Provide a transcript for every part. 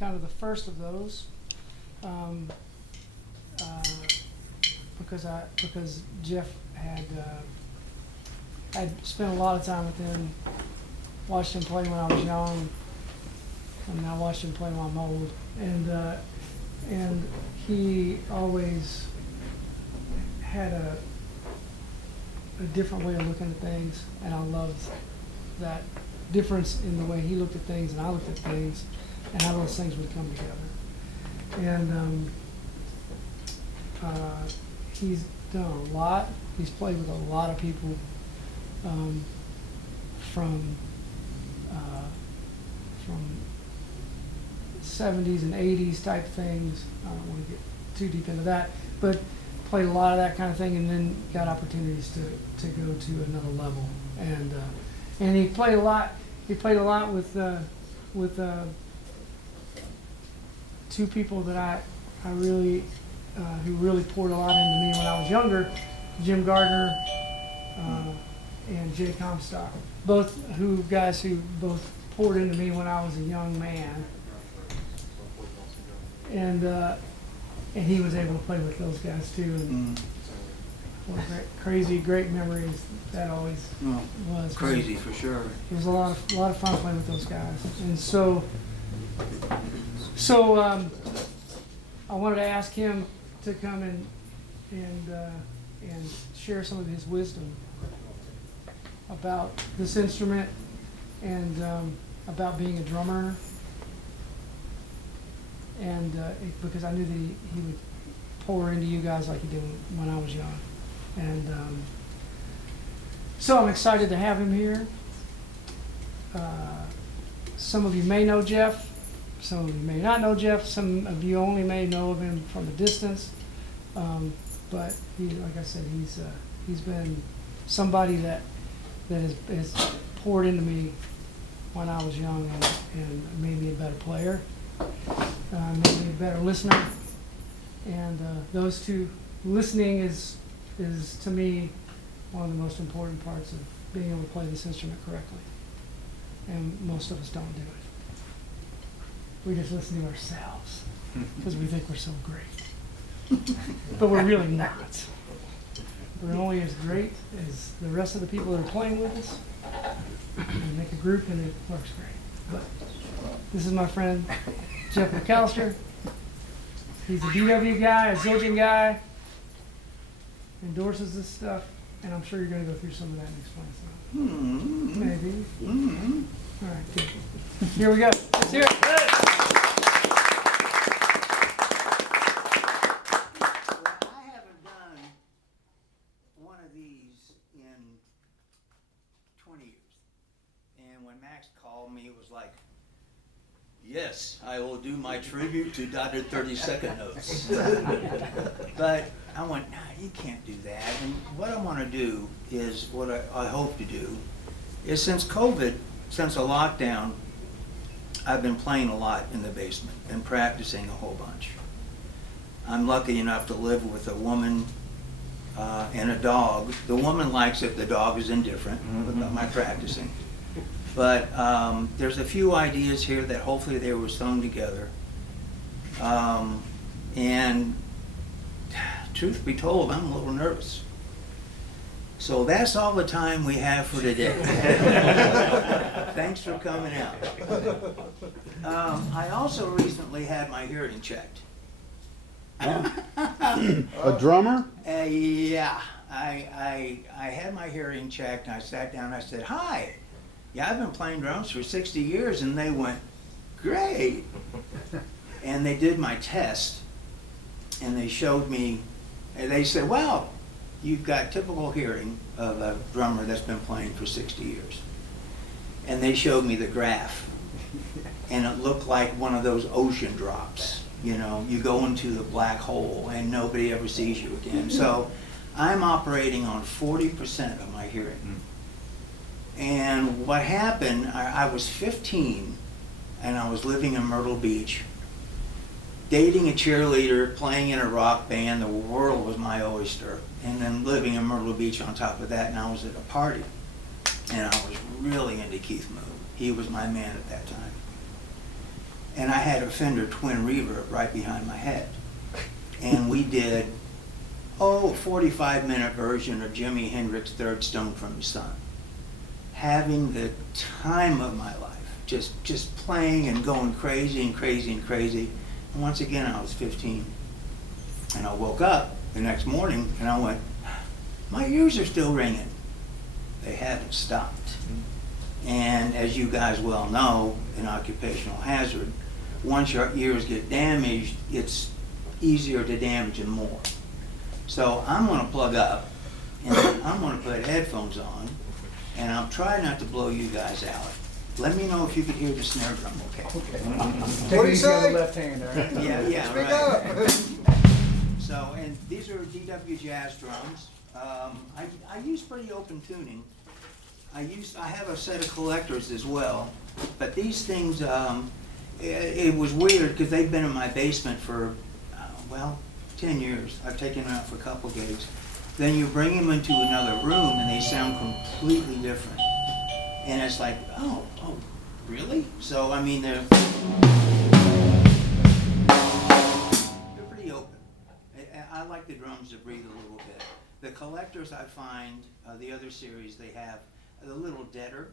kind of the first of those, because Jeff had spent a lot of time with him, watched him play when I was young, and I watched him play while I'm old, and he always had a different way of looking at things, and I loved that difference in the way he looked at things and I looked at things, and how those things would come together. And he's done a lot. He's played with a lot of people, from 70s and 80s type things. I don't want to get too deep into that, but played a lot of that kind of thing, and then got opportunities to go to another level. And he played a lot. He played a lot with two people that I really who really poured a lot into me when I was younger, Jim Gardner and Jay Comstock. Both guys who both poured into me when I was a young man. And he was able to play with those guys too. And what great memories that always was. Crazy for sure. It was a lot of fun playing with those guys. And so I wanted to ask him to come and share some of his wisdom about this instrument and about being a drummer. And because I knew that he would pour into you guys like he did when I was young. And so I'm excited to have him here. Some of you may know Jeff. Some of you may not know Jeff. Some of you only may know of him from a distance. But like I said, he's been somebody that has poured into me when I was young and made me a better player. Made me a better listener, and those two, listening is to me one of the most important parts of being able to play this instrument correctly, and most of us don't do it. We just listen to ourselves because we think we're so great, but we're really not. We're only as great as the rest of the people that are playing with us. We make a group and it works great. But this is my friend Jeff McAllister. He's a DW guy, a Zildjian guy, endorses this stuff, and I'm sure you're going to go through some of that and explain some. Maybe. All right, good. Here we go. Let's hear it. I haven't done one of these in 20 years. And when Max called me, it was like, yes, I will do my tribute to dotted 30-second notes. But I went, nah, you can't do that. And what I want to do is, what I hope to do, is since COVID, since a lockdown, I've been playing a lot in the basement and practicing a whole bunch. I'm lucky enough to live with a woman and a dog. The woman likes it, the dog is indifferent about my practicing. But there's a few ideas here that hopefully they were sewn together. And truth be told, I'm a little nervous. So that's all the time we have for today. Thanks for coming out. I also recently had my hearing checked. A drummer? Yeah, I had my hearing checked, and I sat down and I said, hi. Yeah, I've been playing drums for 60 years, and they went, great. And they did my test, and they showed me, and they said, well, you've got typical hearing of a drummer that's been playing for 60 years. And they showed me the graph, and it looked like one of those ocean drops. You know, you go into the black hole, and nobody ever sees you again. So I'm operating on 40% of my hearing. And what happened, I was 15, and I was living in Myrtle Beach, dating a cheerleader, playing in a rock band. The world was my oyster. And then living in Myrtle Beach on top of that, and I was at a party. And I was really into Keith Moon. He was my man at that time. and I had a Fender twin reverb right behind my head. And we did, a 45-minute version of Jimi Hendrix's Third Stone from the Sun. Having the time of my life, just playing and going crazy and crazy and crazy. And once again, I was 15. And I woke up the next morning and I went, my ears are still ringing. They haven't stopped. And as you guys well know, an occupational hazard, once your ears get damaged, it's easier to damage them more. So I'm gonna plug up and I'm gonna put headphones on and I'll try not to blow you guys out. Let me know if you can hear the snare drum, okay? What do you say? Left hand, all right? Yeah, Speak right. up. So, and these are DW Jazz drums. I use pretty open tuning. I have a set of collectors as well, but these things, it was weird because they've been in my basement for, 10 years. I've taken them out for a couple gigs. Then you bring them into another room and they sound completely different. And it's like, oh, really? So, I mean, they're pretty open. I like the drums to breathe a little bit. The collectors I find, the other series they have, a little deader,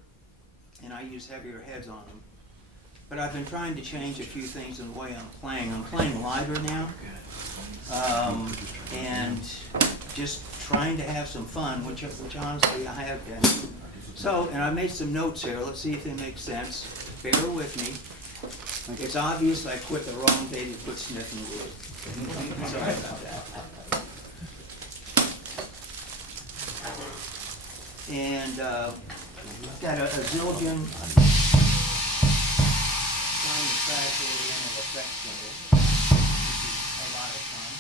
and I use heavier heads on them. But I've been trying to change a few things in the way I'm playing. I'm playing lighter now, and just trying to have some fun, which honestly I have been. So, and I made some notes here. Let's see if they make sense. Bear with me. It's obvious I quit the wrong day to quit sniffing wood. Sorry about that. And got a zillion trying to track oriental effects symbols. A lot of fun.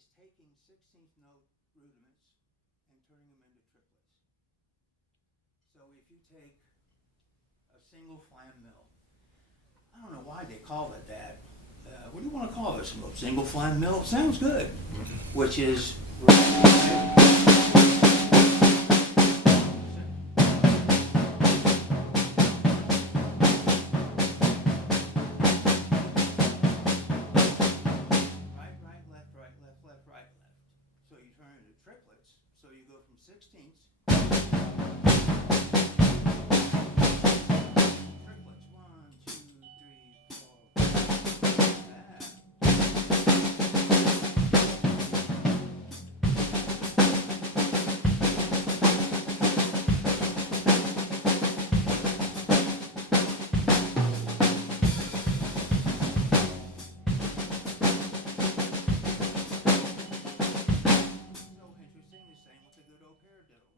is taking 16th note rudiments and turning them into triplets. So if you take a single flam mill, I don't know why they call it that. What do you want to call this? Single flam mill? It sounds good. Which is right, left. So you turn into triplets. So you go from 16ths. Triplets. 1, 2, 3, 4. That.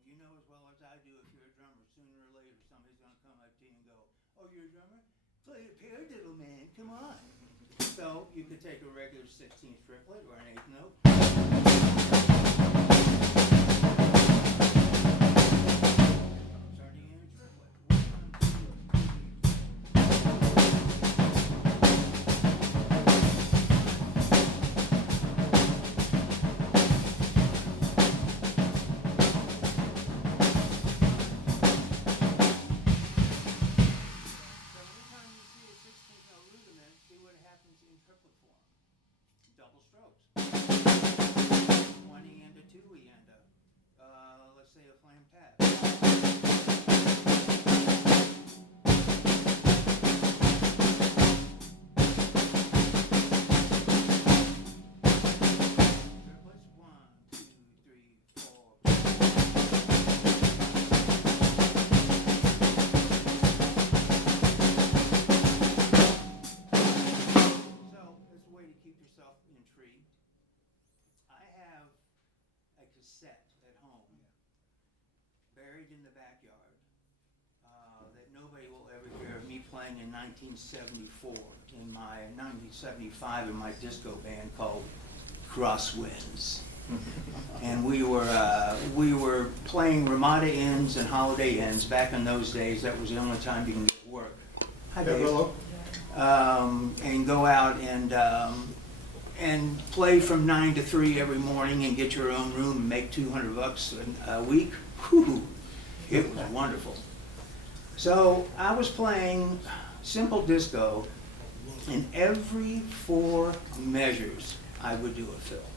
You know as well as I do, if you're a drummer, sooner or later somebody's going to come up to you and go, "Oh, you're a drummer? Play a paradiddle, man, come on." So you could take a regular 16th triplet or an 8th note. Turning into a triplet. 1, 2, 16th note rudiment, see what happens in triplet form. Double strokes. 1 E and a 2 E and a, let's say a flam tap. Triplets, 1, 2, 3, 4. Keep yourself intrigued. I have a cassette at home, buried in the backyard, that nobody will ever hear of me playing in 1974 in my 1975 in my disco band called Crosswinds. And we were playing Ramada Inns and Holiday Inns back in those days. That was the only time you can get work. Hi, Dave. Hello. And go out and play from 9 to 3 every morning and get your own room and make $200 a week. Whew, it was wonderful. So I was playing simple disco, and every 4 measures I would do a fill.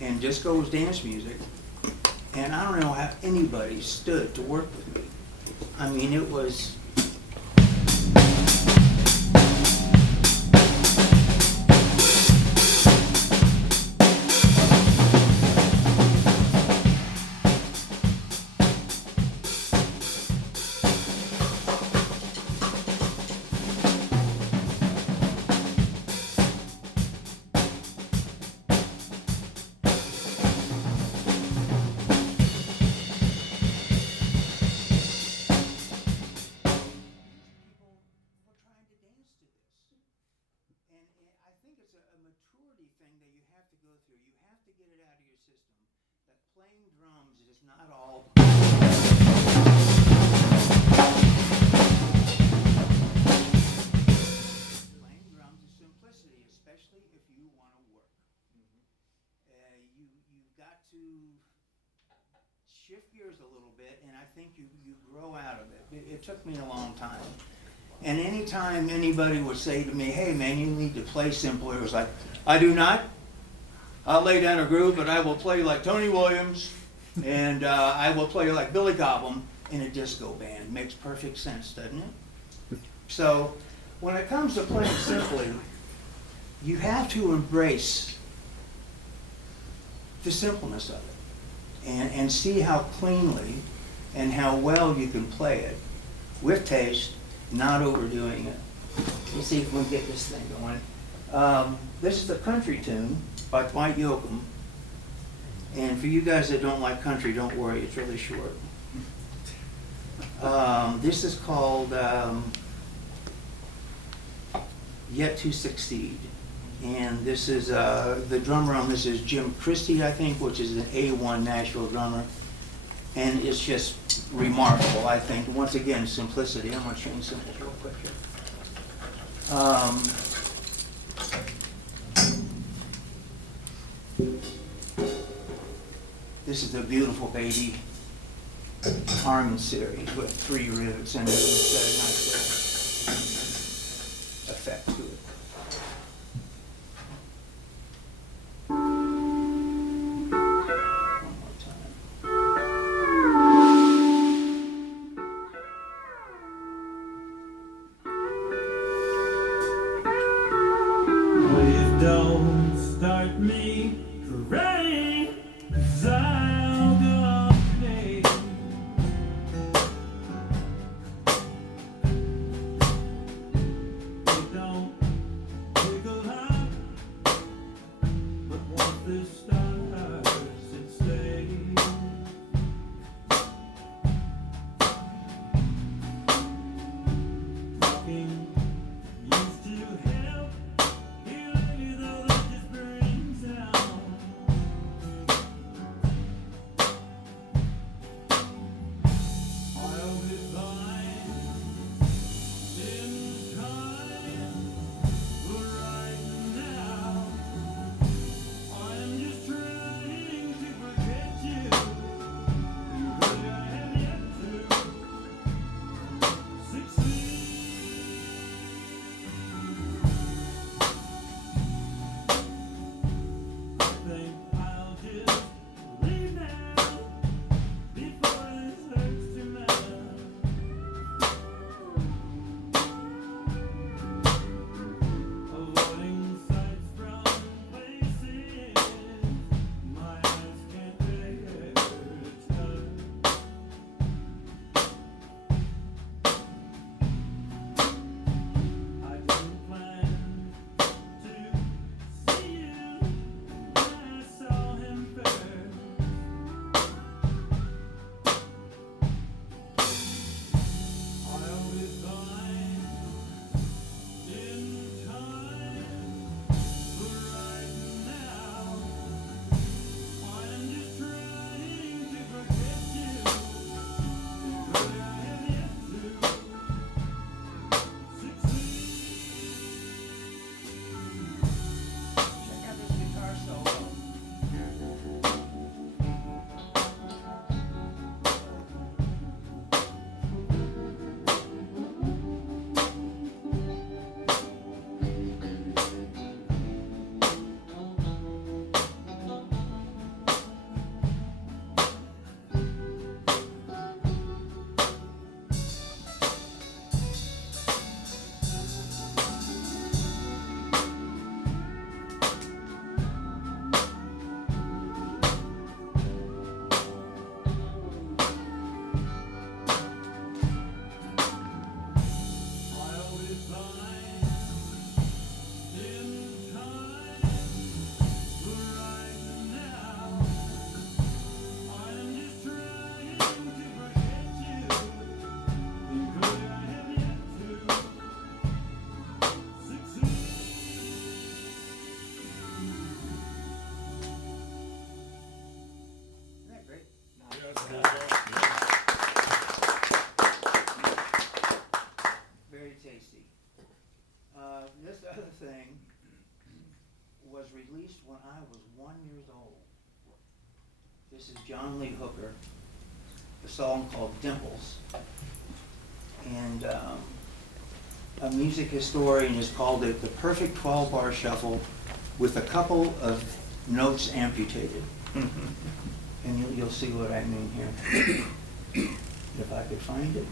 And disco was dance music, and I don't know how anybody stood to work with me. I mean, it was... I think it's a maturity thing that you have to go through. You have to get it out of your system that playing drums is not all. Playing drums is simplicity, especially if you want to work. You've got to shift gears a little bit, and I think you grow out of it. It took me a long time. And anytime anybody would say to me, "Hey man, you need to play simpler," it was like, I do not. I'll lay down a groove, but I will play like Tony Williams, and I will play like Billy Cobham in a disco band. Makes perfect sense, doesn't it? So when it comes to playing simply, you have to embrace the simpleness of it and see how cleanly and how well you can play it with taste, not overdoing it. Let's see if we can get this thing going. This is the country tune by Dwight Yoakam. And for you guys that don't like country, don't worry, it's really short. This is called Yet to Succeed. And this is, the drummer on this is Jim Christie, I think, which is an A1 Nashville drummer. And it's just remarkable, I think. Once again, simplicity. I'm gonna change symbols real quick here. This is a beautiful baby Harmon series with 3 rivets and it's got a nice little effect to it. One more time. Please don't start me crying, 'cause I'll go today. It don't take a lot, but once this starts, it stays. Talking used to help. Though that just brings down. I'll be fine in time, but right now I'm just trying to forget you, but I have yet to succeed. I think I'll just leave now before this hurts too much. Avoiding sights from places my eyes can't bear to touch. I didn't plan to see you. I saw him first. I'll be fine in time, but right now I'm just trying to forget you, but I have yet to succeed. Check out this guitar solo. I'll be fine in time, but right now I'm just trying to forget you, because I have yet to succeed. Isn't that great? Very tasty. This other thing was released when I was 1 year old. This is John Lee Hooker, a song called Dimples. And a music historian has called it the perfect 12-bar shuffle with a couple of notes amputated. And you'll see what I mean here. If I could find it.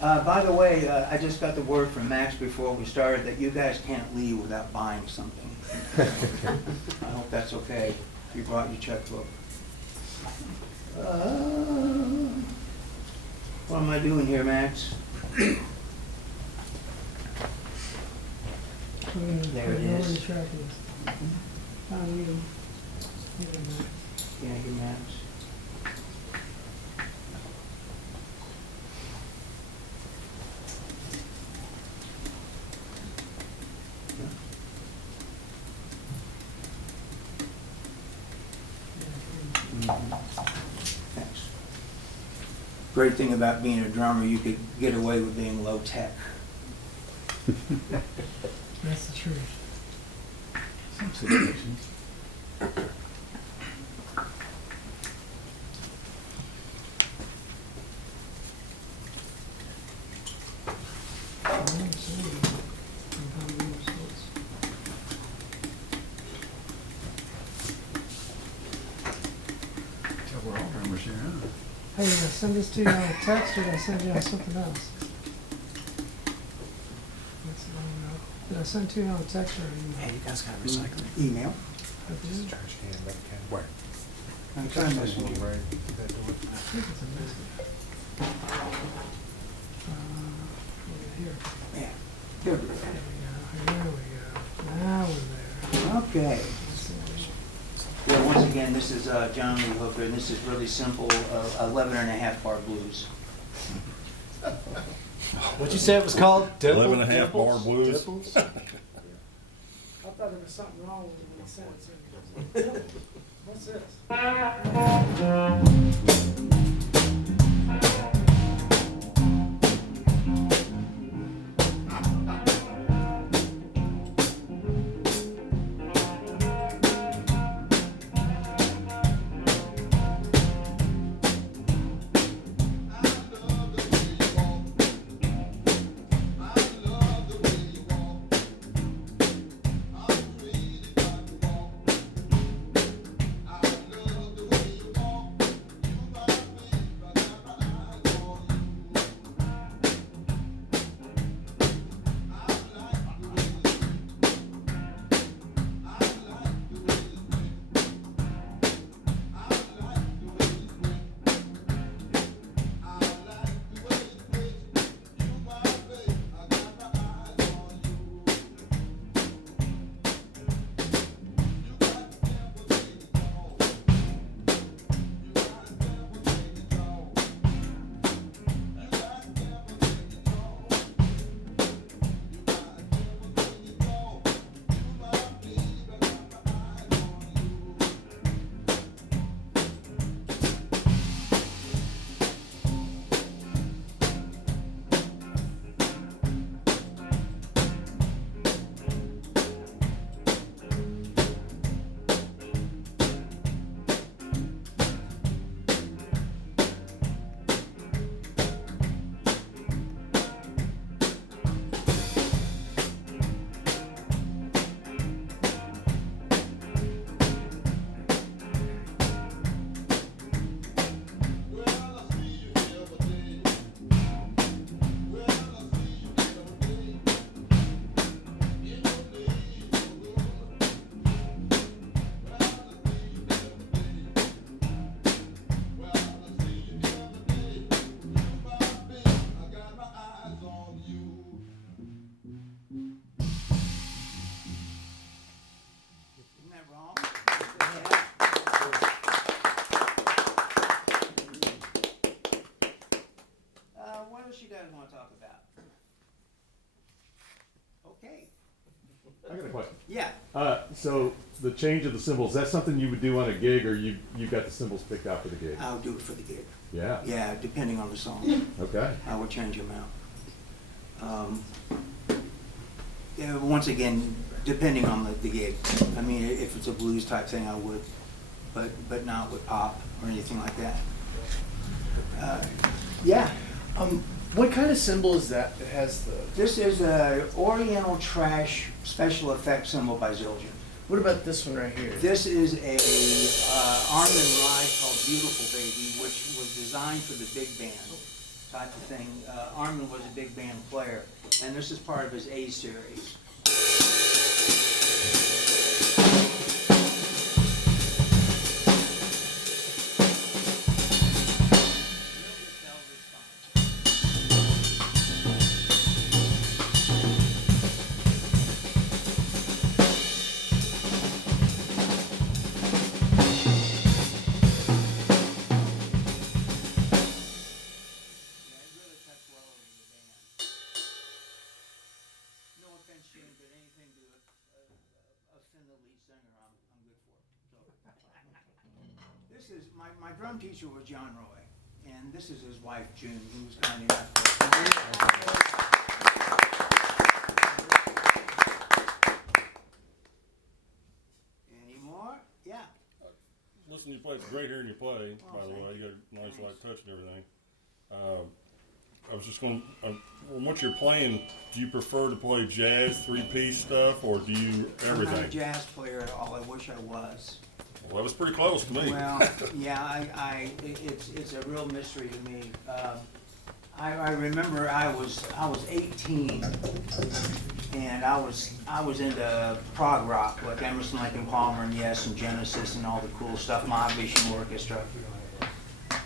By the way, I just got the word from Max before we started that you guys can't leave without buying something. I hope that's okay. You brought your checkbook. What am I doing here, Max? There it is. Track is. Found you. Yeah, your Max. great thing about being a drummer, you could get away with being low tech. That's the truth. Some situations. Tell we're all drummers here, huh? Hey, did I send this to you on a text or did I send you on something else? That's, I don't know. Did I send it to you on a text or an email? Hey, you guys got recycling? Email? I did. Trash can, that can. Where? I'm trying to message you. Right, that door. I think it's a message. Here. Yeah. Here we go. There we go. Now we're there. Okay. Let's see. Yeah, once again, this is John Lee Hooker, and this is really simple, 11 and a half bar blues. What'd you say it was called? 11 and a half bar blues. Dimples? I thought there was something wrong with when you sent it to me. What's this? Isn't that wrong? What else you guys want to talk about? Okay. I got a question. Yeah. So the change of the cymbals, is that something you would do on a gig, or you got the cymbals picked out for the gig? I'll do it for the gig. Yeah. Yeah, depending on the song. Okay. I will change them out. Yeah, once again, depending on the gig. I mean, if it's a blues type thing, I would, but not with pop or anything like that. Yeah, What kind of cymbal is that? It has the. this is a Oriental Trash special effects cymbal by Zildjian. What about this one right here? This is a Armin ride called Beautiful Baby, which was designed for the big band type of thing. Armin was a big band player, and this is part of his A series. My drum teacher was John Roy, And this is his wife, June, who was kind enough to. Any more? Yeah. Listen, you play, it's great hearing you play, Oh, by the thank way. you. You got a nice Thanks. light touch and everything. I was just going to, when what you're playing, do you prefer to play jazz, three-piece stuff, or do you I'm not a everything? jazz player at all. I wish I was. Well, that was pretty close to me. Well, yeah, it's a real mystery to me. I remember I was 18, and I was into prog rock, like Emerson, Lake and Palmer, and Yes, and Genesis, and all the cool stuff, Mob Vision Orchestra.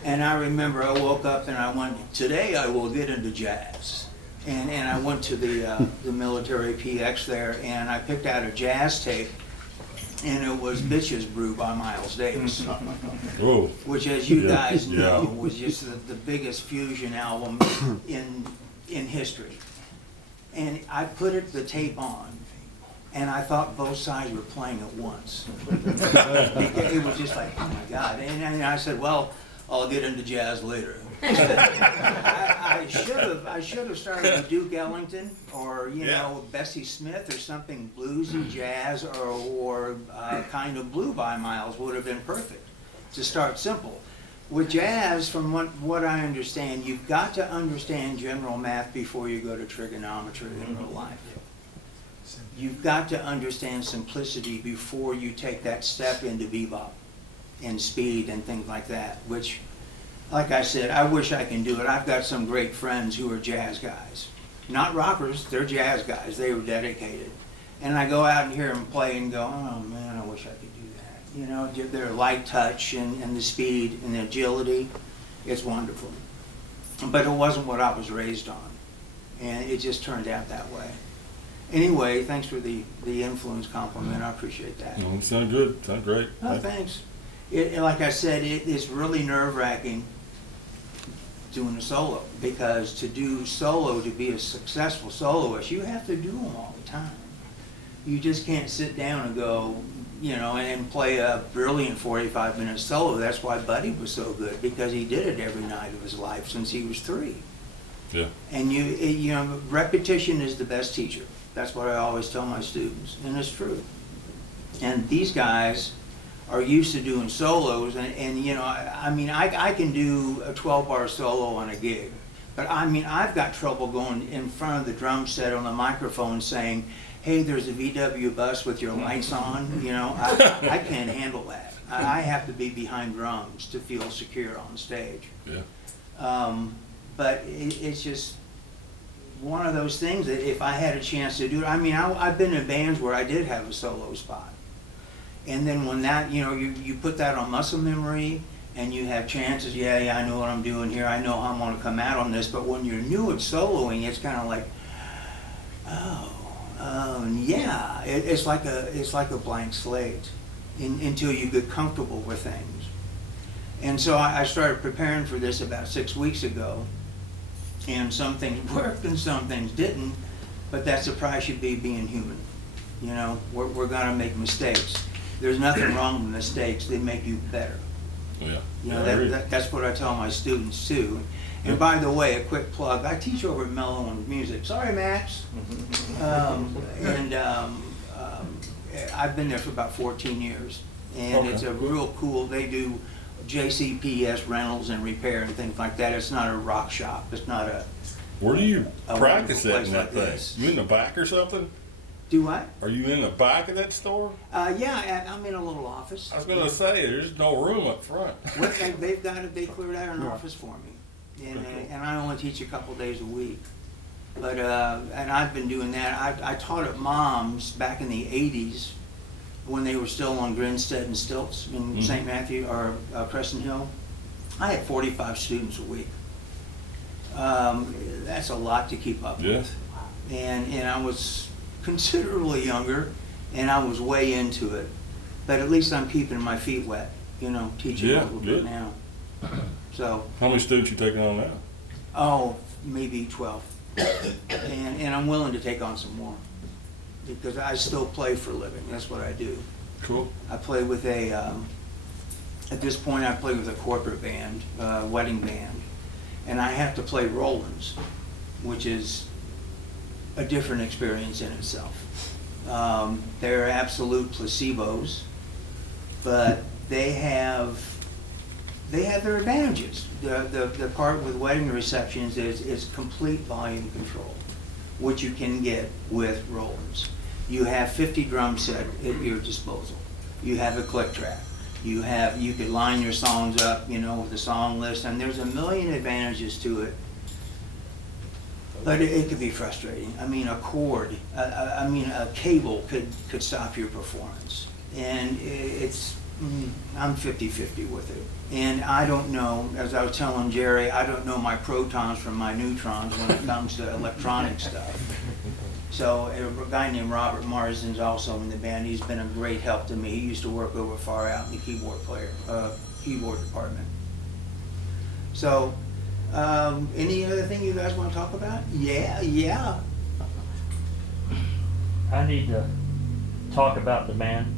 And I remember I woke up and I went, today I will get into jazz. And I went to the military PX there, and I picked out a jazz tape, and it was Bitches Brew by Miles Davis, Oh, which, as you Yeah. guys know, Yeah. was just the biggest fusion album in history. And I put the tape on, and I thought both sides were playing at once. It was just like, oh my God. And I said, well, I'll get into jazz later. I should have started with Duke Ellington or, Bessie Smith or something bluesy jazz or kind of blue by Miles would have been perfect to start simple. With jazz, from what I understand, you've got to understand general math before you go to trigonometry in real life. You've got to understand simplicity before you take that step into bebop and speed and things like that, which, like I said, I wish I can do it. I've got some great friends who are jazz guys. Not rockers, they're jazz guys. They were dedicated. And I go out and hear them play and go, oh man, I wish I could do that. Their light touch and the speed and the agility, it's wonderful. But it wasn't what I was raised on. And it just turned out that way. Anyway, thanks for the influence compliment. I appreciate that. you sound good. Sound great. Oh, thanks. Like I said, it's really nerve-wracking doing a solo, because to do solo, to be a successful soloist, you have to do them all the time. You just can't sit down and go, and play a brilliant 45-minute solo. That's why Buddy was so good, because he did it every night of his life since he was 3. Yeah. And repetition is the best teacher. That's what I always tell my students, and it's true. And these guys are used to doing solos, and I can do a 12-bar solo on a gig, but I've got trouble going in front of the drum set on the microphone saying, hey, there's a VW bus with your lights on. I can't handle that. I have to be behind drums to feel secure on stage. Yeah. But it's just one of those things that if I had a chance to do it, I've been in bands where I did have a solo spot. And then when that, you put that on muscle memory and you have chances, yeah, I know what I'm doing here, I know how I'm gonna come out on this, but when you're new at soloing, it's kind of like, yeah, it's like a blank slate until you get comfortable with things. And so I started preparing for this about 6 weeks ago, and some things worked and some things didn't, but that's the price of being human. We're gonna make mistakes. There's nothing wrong with mistakes, they make you better. Yeah. That's what I tell my students too. And by the way, a quick plug, I teach over at Mellow and Music. Sorry, Max. I've been there for about 14 years. And It's a real cool, they do JCPS rentals and repair and things like that. It's not a rock shop. It's not a Where do you a practice wonderful that in place that like thing? this. You in the back or something? Do what? Are you in the back of that store? Yeah, I'm in a little office. I was gonna say, there's no room up front. They cleared out an office for me, and I only teach a couple days a week. But and I've been doing that. I taught at Mom's back in the '80s when they were still on Grinstead and Stilts in St. Matthew or Crescent Hill. I had 45 students a week. That's a lot to keep up Yeah. with, and I was considerably younger, and I was way into it. But at least I'm keeping my feet wet, teaching Yeah, a little good. bit now. So, How many students you taking on now? maybe 12. And I'm willing to take on some more, because I still play for a living. That's what I do. Cool. I play with a At this point, I play with a corporate band, wedding band, and I have to play Rollins, which is a different experience in itself. They're absolute placebos, but they have their advantages. The part with wedding receptions is complete volume control, which you can get with Rollins. You have 50 drum set at your disposal. You have a click track. You could line your songs up, with a song list, and there's a million advantages to it. But it could be frustrating. I mean, a cable could stop your performance. And I'm 50-50 with it. And I don't know, as I was telling Jerry, I don't know my protons from my neutrons when it comes to electronic stuff. So a guy named Robert Marsden's also in the band. He's been a great help to me. He used to work over far out in the keyboard department. So, any other thing you guys want to talk about? Yeah. I need to talk about the man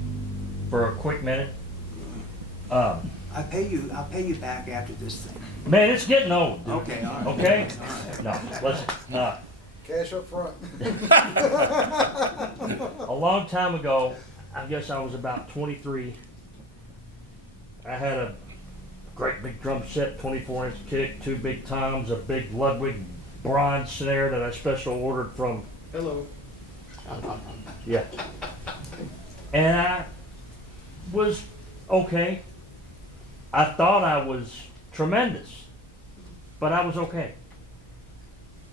for a quick minute. I'll pay you back after this thing. Man, it's getting old, dude. Okay, all right. Okay? All right. No, let's not. Cash up front. A long time ago, I guess I was about 23. I had a great big drum set, 24-inch kick, 2 big toms, a big Ludwig bronze snare that I special ordered from. Hello. Yeah. And I was okay. I thought I was tremendous, but I was okay.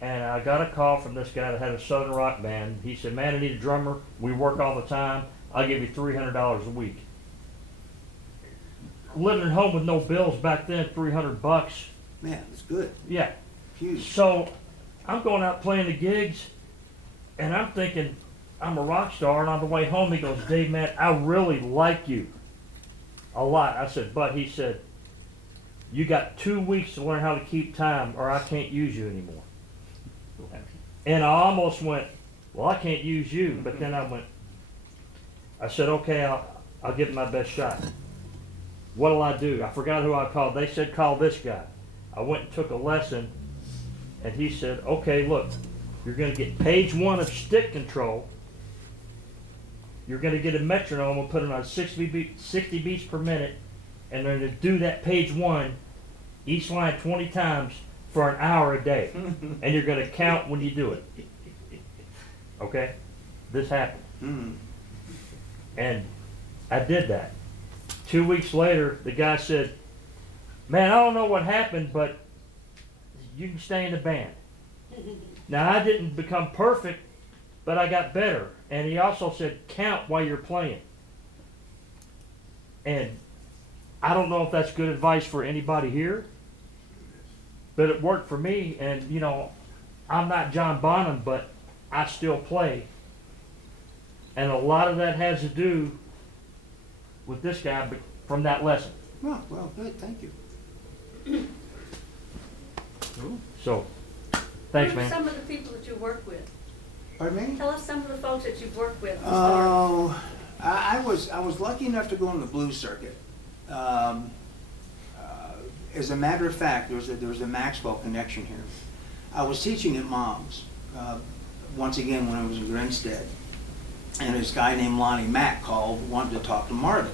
And I got a call from this guy that had a Southern rock band. He said, man, I need a drummer. We work all the time. I'll give you $300 a week. Living at home with no bills back then, $300. Man, it's good. Yeah. Huge. So I'm going out playing the gigs, and I'm thinking I'm a rock star. And on the way home, he goes, Dave, man, I really like you a lot. I said, but he said, you got 2 weeks to learn how to keep time, or I can't use you anymore. And I almost went, well, I can't use you. But then I said, okay, I'll give it my best shot. What'll I do? I forgot who I called. They said, call this guy. I went and took a lesson, and he said, okay, look, you're going to get page 1 of stick control. You're going to get a metronome and put it on 60 beats per minute, and they're going to do that page 1, each line 20 times for an hour a day. And you're going to count when you do it. Okay? This happened. Mm. And I did that. 2 weeks later, the guy said, man, I don't know what happened, but you can stay in the band. Now, I didn't become perfect, but I got better. And he also said, count while you're playing. And I don't know if that's good advice for anybody here, but it worked for me. And, I'm not John Bonham, but I still play. And a lot of that has to do with this guy from that lesson. Well, good. Thank you. So, thanks, Who are man. some of the people that you work with? Pardon me? Tell us some of the folks that you've worked with. Oh, I was lucky enough to go on the blues circuit. As a matter of fact, there was a Maxwell connection here. I was teaching at Mom's once again when I was in Grinstead, and this guy named Lonnie Mack called, wanted to talk to Marvin.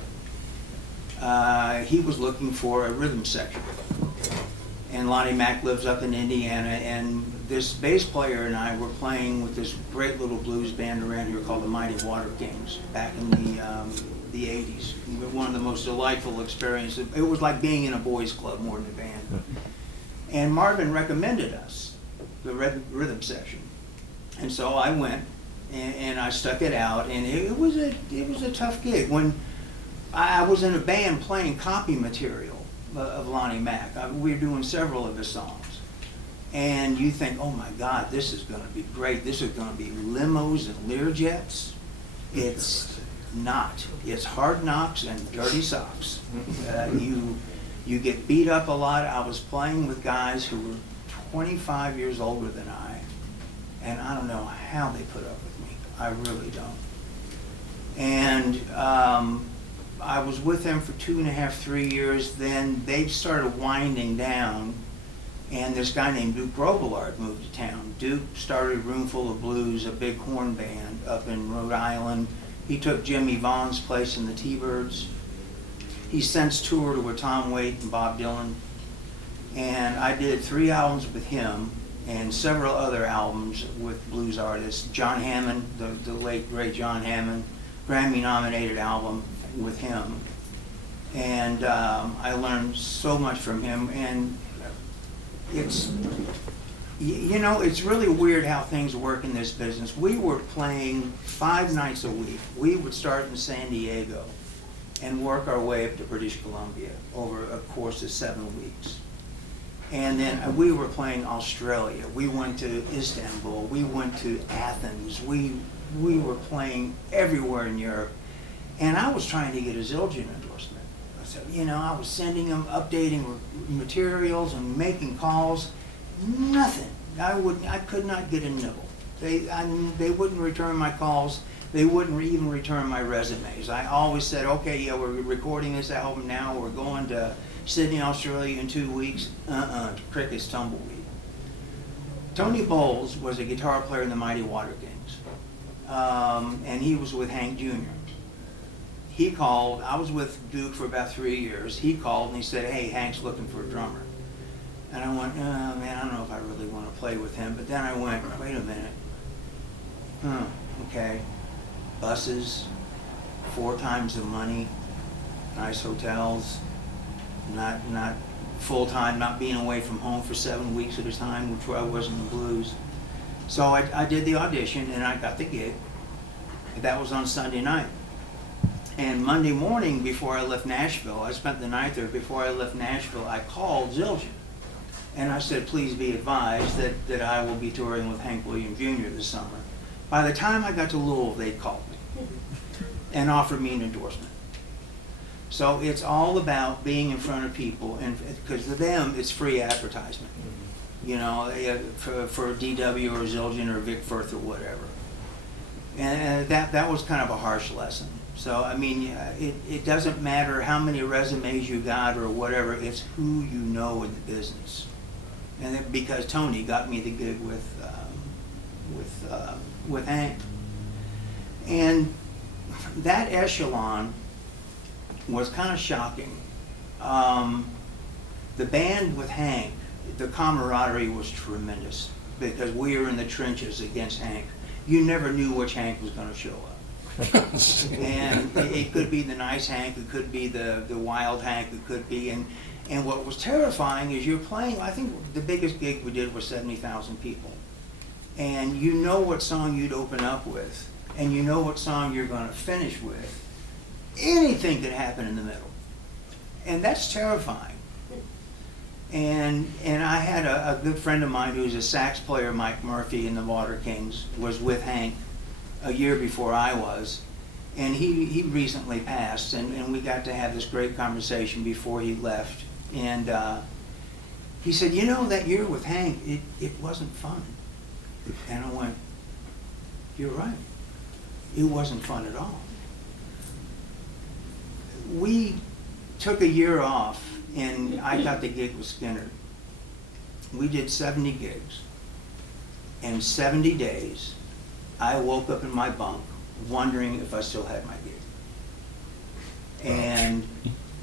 He was looking for a rhythm section, and Lonnie Mack lives up in Indiana, and this bass player and I were playing with this great little blues band around here called the Mighty Water Kings back in the 80s. One of the most delightful experiences. It was like being in a boys club more than a band. And Marvin recommended us the rhythm section, and so I went and I stuck it out, and it was a tough gig. When I was in a band playing copy material of Lonnie Mack, we were doing several of his songs. And you think, oh my God, this is going to be great. This is going to be limos and Learjets. It's not. It's hard knocks and dirty socks. You get beat up a lot. I was playing with guys who were 25 years older than I, and I don't know how they put up with me. I really don't. And I was with them for 2.5, 3 years. Then they started winding down, and this guy named Duke Robillard moved to town. Duke started Roomful of Blues, a big horn band up in Rhode Island. He took Jimmy Vaughn's place in the T-Birds. He's since toured with Tom Waits and Bob Dylan. And I did 3 albums with him and several other albums with blues artists. John Hammond, the late great John Hammond, Grammy-nominated album with him. And I learned so much from him. And it's, you know, it's really weird how things work in this business. We were playing 5 nights a week. We would start in San Diego and work our way up to British Columbia over a course of 7 weeks. And then we were playing Australia. We went to Istanbul. We went to Athens. We were playing everywhere in Europe. And I was trying to get a Zildjian endorsement. I said, you know, I was sending them, updating materials and making calls. Nothing. I could not get a nibble. They wouldn't return my calls. They wouldn't even return my resumes. I always said, okay, yeah, we're recording this album now. We're going to Sydney, Australia in 2 weeks. Crickets, tumbleweed. Tony Bowles was a guitar player in the Mighty Water Kings. And he was with Hank Jr. He called, I was with Duke for about 3 years. He called and he said, hey, Hank's looking for a drummer. And I went, oh, man, I don't know if I really want to play with him. But then I went, wait a minute. Okay. Buses, 4 times the money, nice hotels, not full-time, not being away from home for 7 weeks at a time, which I was in the blues. So I did the audition and I got the gig. That was on Sunday night. And Monday morning before I left Nashville, I spent the night there. Before I left Nashville, I called Zildjian. And I said, please be advised that I will be touring with Hank Williams Jr. this summer. By the time I got to Louisville, they'd called me and offered me an endorsement. So it's all about being in front of people, and because to them, it's free advertisement. You know, for DW or Zildjian or Vic Firth or whatever. And that was kind of a harsh lesson. So, I mean, it doesn't matter how many resumes you got or whatever, it's who you know in the business. And because Tony got me the gig with Hank. And that echelon was kind of shocking. The band with Hank, the camaraderie was tremendous because we were in the trenches against Hank. You never knew which Hank was going to show up. And it could be the nice Hank, it could be the wild Hank, it could be, and what was terrifying is you're playing, I think the biggest gig we did was 70,000 people. And you know what song you'd open up with, and you know what song you're going to finish with. Anything could happen in the middle. And that's terrifying. And I had a good friend of mine who's a sax player, Mike Murphy in the Water Kings, was with Hank a year before I was. And he recently passed, and we got to have this great conversation before he left. And he said, you know, that year with Hank, it wasn't fun. And I went, you're right. It wasn't fun at all. We took a year off, and I got the gig with Skynyrd. We did 70 gigs. And 70 days, I woke up in my bunk wondering if I still had my gig. And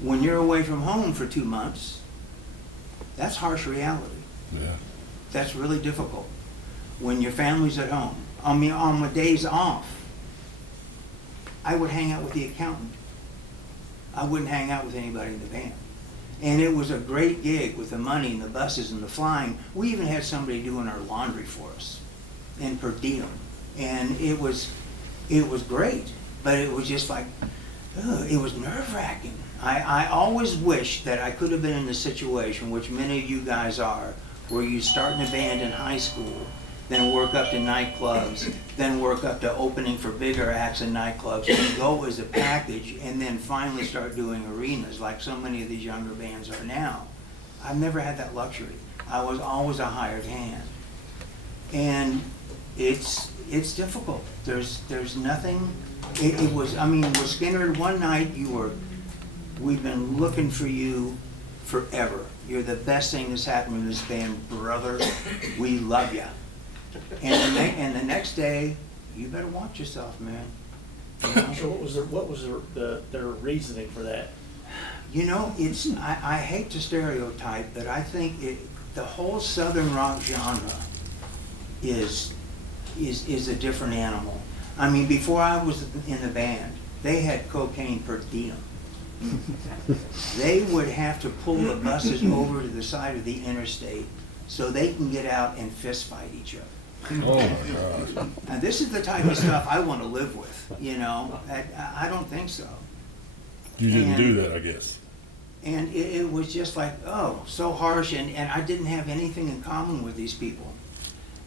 when you're away from home for 2 months, that's harsh reality. Yeah. That's really difficult. When your family's at home. I mean, on my days off, I would hang out with the accountant. I wouldn't hang out with anybody in the band. And it was a great gig with the money and the buses and the flying. We even had somebody doing our laundry for us, and per diem. And it was great, but it was just like, it was nerve-wracking. I always wished that I could have been in the situation, which many of you guys are, where you start in a band in high school, then work up to nightclubs, then work up to opening for bigger acts in nightclubs, and go as a package, and then finally start doing arenas like so many of these younger bands are now. I've never had that luxury. I was always a hired hand. And it's difficult. There's nothing, it was, I mean, with Skynyrd one night you were We've been looking for you forever. You're the best thing that's happened to this band, brother. We love you. And the next day, you better watch yourself, man. You know? So what was their reasoning for that? You know, I hate to stereotype, but I think the whole Southern rock genre is a different animal. I mean, before I was in the band, they had cocaine per diem. They would have to pull the buses over to the side of the interstate so they can get out and fist fight each other. Oh my gosh. Now, this is the type of stuff I want to live with, you know? I don't think so. You didn't And- do that, I guess. And it was just like, oh, so harsh, and I didn't have anything in common with these people.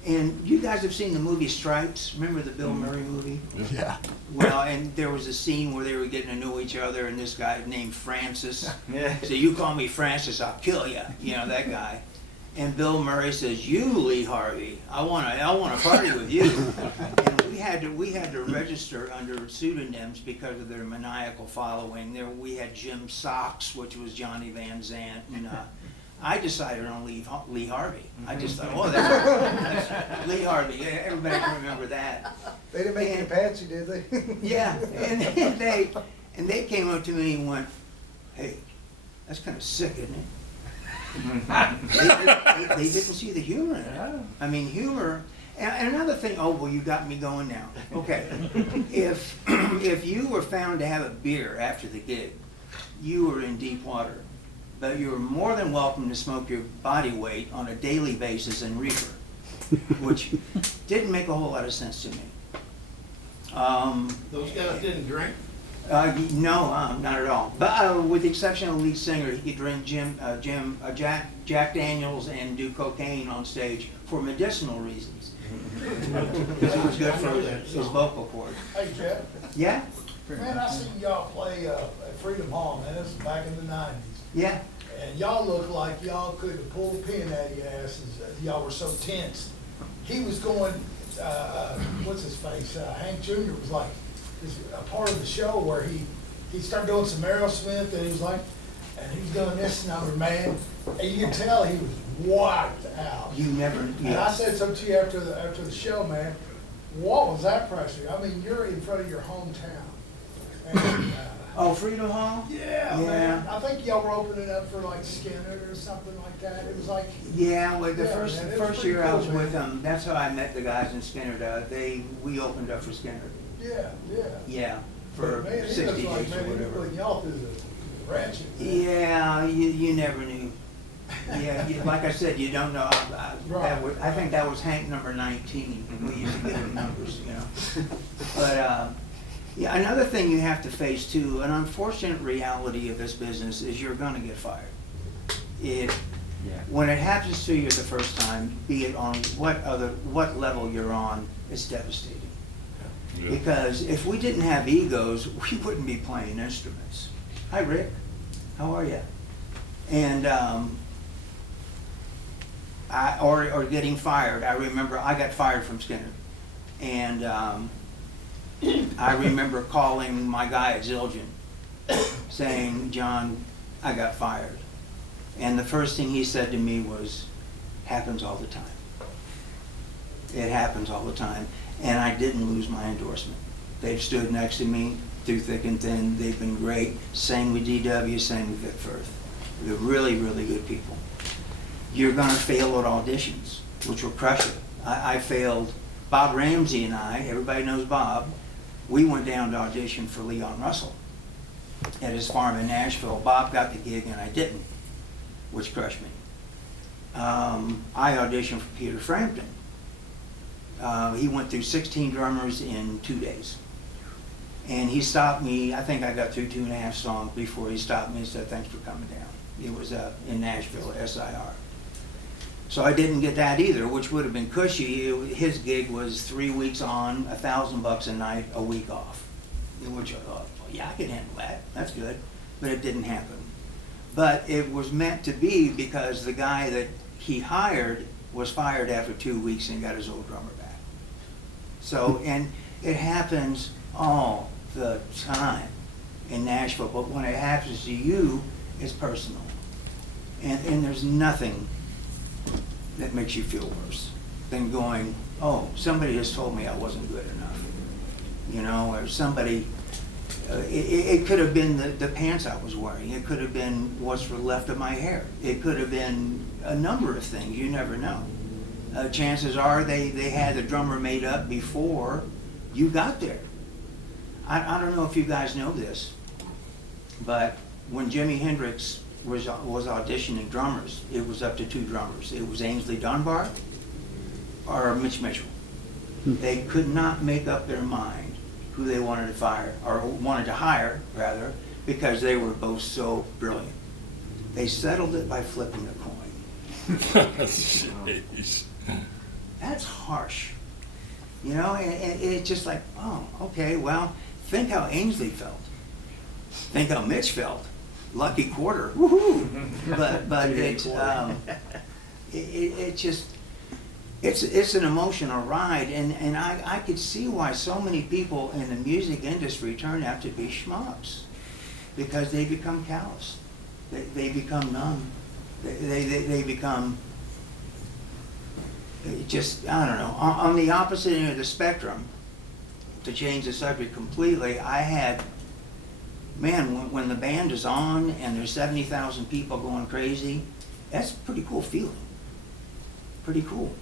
And you guys have seen the movie Stripes, remember the Bill Murray movie? Yeah. Well, and there was a scene where they were getting to know each other, and this guy named Francis, Yeah. so you call me Francis, I'll kill you, you know, that guy. And Bill Murray says, you, Lee Harvey, I wanna party with you. And we had to register under pseudonyms because of their maniacal following. We had Jim Socks, which was Johnny Van Zant, and I decided on Lee Harvey. I just thought, oh, that's Lee Harvey. Yeah, everybody can remember that. They didn't make you Patsy, did they? Yeah, and they came up to me and went, hey, that's kind of sick, isn't it? They didn't see the humor in it. I mean, humor. And another thing, oh, well, you got me going now. Okay. If you were found to have a beer after the gig, you were in deep water. But you were more than welcome to smoke your body weight on a daily basis in reefer, which didn't make a whole lot of sense to me. Those guys didn't drink? No, not at all. But with the exception of the lead singer, he could drink Jack Daniels and do cocaine on stage for medicinal reasons. Because it was good for his vocal cords. Hey, Jeff, Yeah, man, I seen y'all play at Freedom Hall, man, this was back in the 90s. yeah. And y'all looked like y'all could have pulled a pin out of your asses, y'all were so tense. He was going, what's his face, Hank Jr. was like, a part of the show where he started doing some Aerosmith, and he was like, and he was doing this number, man, and you could tell he was wiped out. You never. And I Yeah. said something to you after the show, man. What was that pressure? I mean, you're in front of your hometown. And, Oh, Freedom Hall. yeah, Yeah. man. I think y'all were opening up for like Skynyrd or something like that. It was like, Yeah, well, the Yeah, first man, it was first pretty year I cool, was man. with them, that's how I met the guys in Skynyrd. We opened up for Skynyrd. yeah. Yeah, for But, man, he 60 was days like, or man, he was whatever. putting y'all through the ratchet. Yeah, you never knew. Yeah, like I said, you don't know. I think that was Hank number 19. We used to get him numbers, you know. But yeah, another thing you have to face too, an unfortunate reality of this business is you're going to get fired. When it happens to you the first time, be it on what level you're on, it's devastating. Yeah. Because if we didn't have egos, we wouldn't be playing instruments. Hi, Rick. How are you? And or getting fired. I remember I got fired from Skinner, and I remember calling my guy at Zildjian, saying, "John, I got fired." And the first thing he said to me was, "Happens all the time. It happens all the time." And I didn't lose my endorsement. They've stood next to me through thick and thin. They've been great. Same with DW, same with Vic Firth. They're really, really good people. You're gonna fail at auditions, which will crush it. I failed. Bob Ramsey and I, everybody knows Bob, we went down to audition for Leon Russell at his farm in Nashville. Bob got the gig and I didn't, which crushed me. I auditioned for Peter Frampton. He went through 16 drummers in 2 days. And he stopped me, I think I got through 2.5 songs before he stopped me and said, "Thanks for coming down." It was in Nashville, SIR. So I didn't get that either, which would have been cushy. His gig was 3 weeks on, $1,000 a night, a week off. Which I thought, well, yeah, I can handle that, that's good. But it didn't happen. But it was meant to be because the guy that he hired was fired after 2 weeks and got his old drummer back. So, and it happens all the time. in Nashville, but when it happens to you, it's personal. And there's nothing that makes you feel worse than going, oh, somebody has told me I wasn't good enough. You know, or somebody, it could have been the pants I was wearing. It could have been what's left of my hair. It could have been a number of things. You never know. Chances are they had the drummer made up before you got there. I don't know if you guys know this, but when Jimi Hendrix was auditioning drummers, it was up to 2 drummers. It was Ainsley Dunbar or Mitch Mitchell. They could not make up their mind who they wanted to fire, or wanted to hire, rather, because they were both so brilliant. They settled it by flipping a coin. Jeez. That's harsh. You know, and it's just like, oh, okay, well, think how Ainsley felt. Think how Mitch felt. Lucky quarter, woohoo! But it just, it's an emotional ride, and I could see why so many people in the music industry turn out to be schmucks, because they become callous, they become numb, they become just, I don't know. On the opposite end of the spectrum, to change the subject completely, I had, man, when the band is on and there's 70,000 people going crazy, that's a pretty cool feeling. Pretty cool.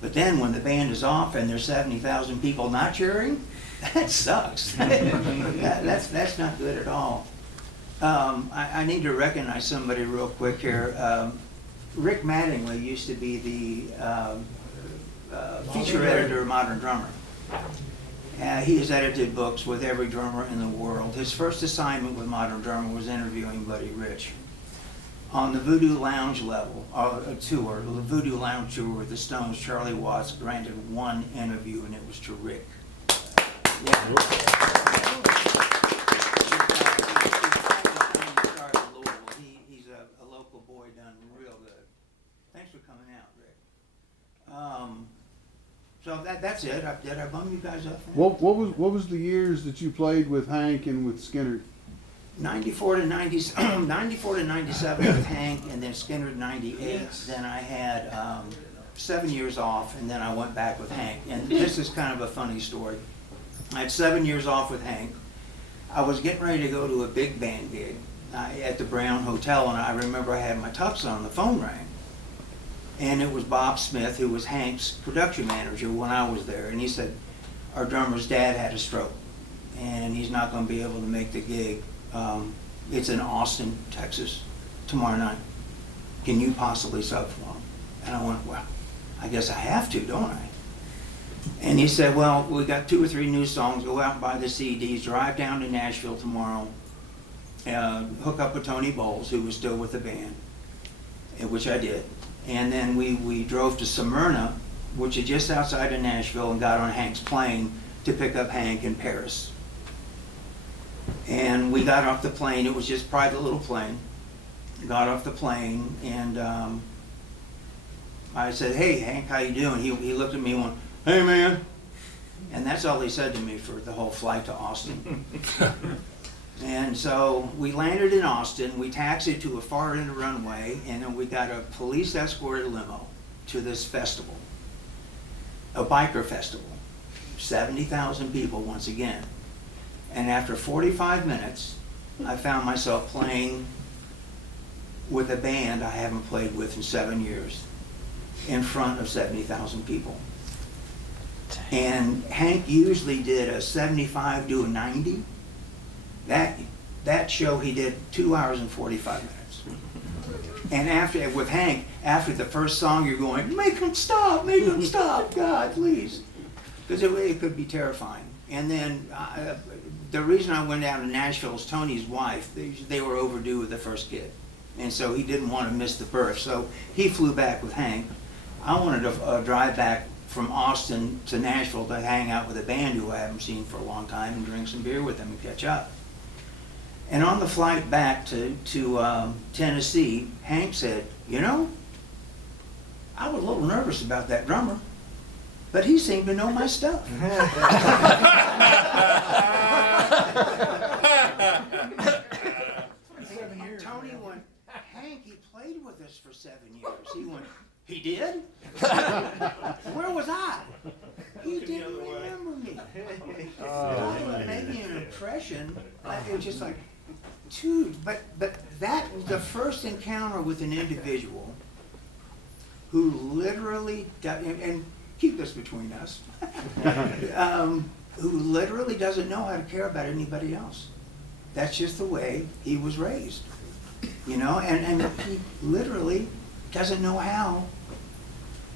But then when the band is off and there's 70,000 people not cheering, that sucks. That's not good at all. I need to recognize somebody real quick here. Rick Mattingly used to be the feature editor of Modern Drummer. He has edited books with every drummer in the world. His first assignment with Modern Drummer was interviewing Buddy Rich. On the Voodoo Lounge level, tour, the Voodoo Lounge tour with the Stones, Charlie Watts granted 1 interview, and it was to Rick. He's a local boy done real good. Thanks for coming out, Rick. So that's it. Did I bum you guys up? What was the years that you played with Hank and with Skynyrd? 94 to 97 with Hank, and then Skynyrd 98. Then I had 7 years off, and then I went back with Hank. And this is kind of a funny story. I had 7 years off with Hank. I was getting ready to go to a big band gig at the Brown Hotel, and I remember I had my tux on, the phone rang. And it was Bob Smith, who was Hank's production manager when I was there. And he said, our drummer's dad had a stroke, and he's not going to be able to make the gig. It's in Austin, Texas, tomorrow night. Can you possibly sub for him? And I went, well, I guess I have to, don't I? And he said, well, we got 2 or 3 new songs. Go out and buy the CDs, drive down to Nashville tomorrow, hook up with Tony Bowles, who was still with the band, which I did. And then we drove to Smyrna, which is just outside of Nashville, and got on Hank's plane to pick up Hank in Paris. And we got off the plane. It was just a private little plane. Got off the plane, and I said, hey, Hank, how you doing? He looked at me and went, hey, man. And that's all he said to me for the whole flight to Austin. And so we landed in Austin. We taxied to a far end runway, and then we got a police escorted limo to this festival, a biker festival. 70,000 people once again. And after 45 minutes, I found myself playing with a band I haven't played with in 7 years in front of 70,000 people. And Hank usually did a 75 to a 90. That show he did 2 hours and 45 minutes. And with Hank, after the first song, you're going, make him stop, God, please. Because it could be terrifying. And then the reason I went down to Nashville is Tony's wife. They were overdue with the first kid. And so he didn't want to miss the birth. So he flew back with Hank. I wanted to drive back from Austin to Nashville to hang out with a band who I haven't seen for a long time and drink some beer with them and catch up. And on the flight back to Tennessee, Hank said, you know, I was a little nervous about that drummer, but he seemed to know my stuff. He did? Where was I? He didn't remember me. Talk about making an impression. It was just like, dude, but that, the first encounter with an individual who literally, and keep this between us, who literally doesn't know how to care about anybody else. That's just the way he was raised, you know, and he literally doesn't know how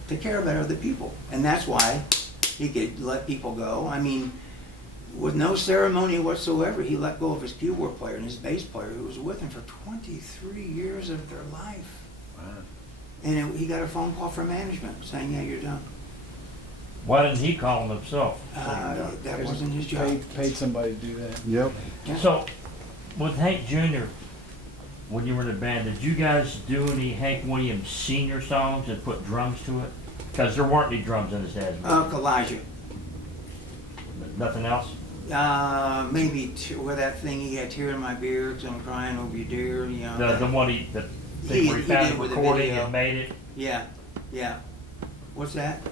to care about other people. And that's why he could let people go. I mean, with no ceremony whatsoever, he let go of his keyboard player and his bass player who was with him for 23 years of their life. Wow. And he got a phone call from management saying, yeah, you're done. Why didn't he call him himself? That wasn't his job. Paid somebody to do that. Yep. Yeah. So, with Hank Jr., when you were in the band, did you guys do any Hank Williams senior songs and put drums to it? Because there weren't any drums in his dad's band. Elijah. Nothing else? Maybe where that thing he had tear in my beard 'cause I'm crying over you, dear. You know, The one the thing where he he found did the with the recording video. and made it? Yeah, yeah. What's that?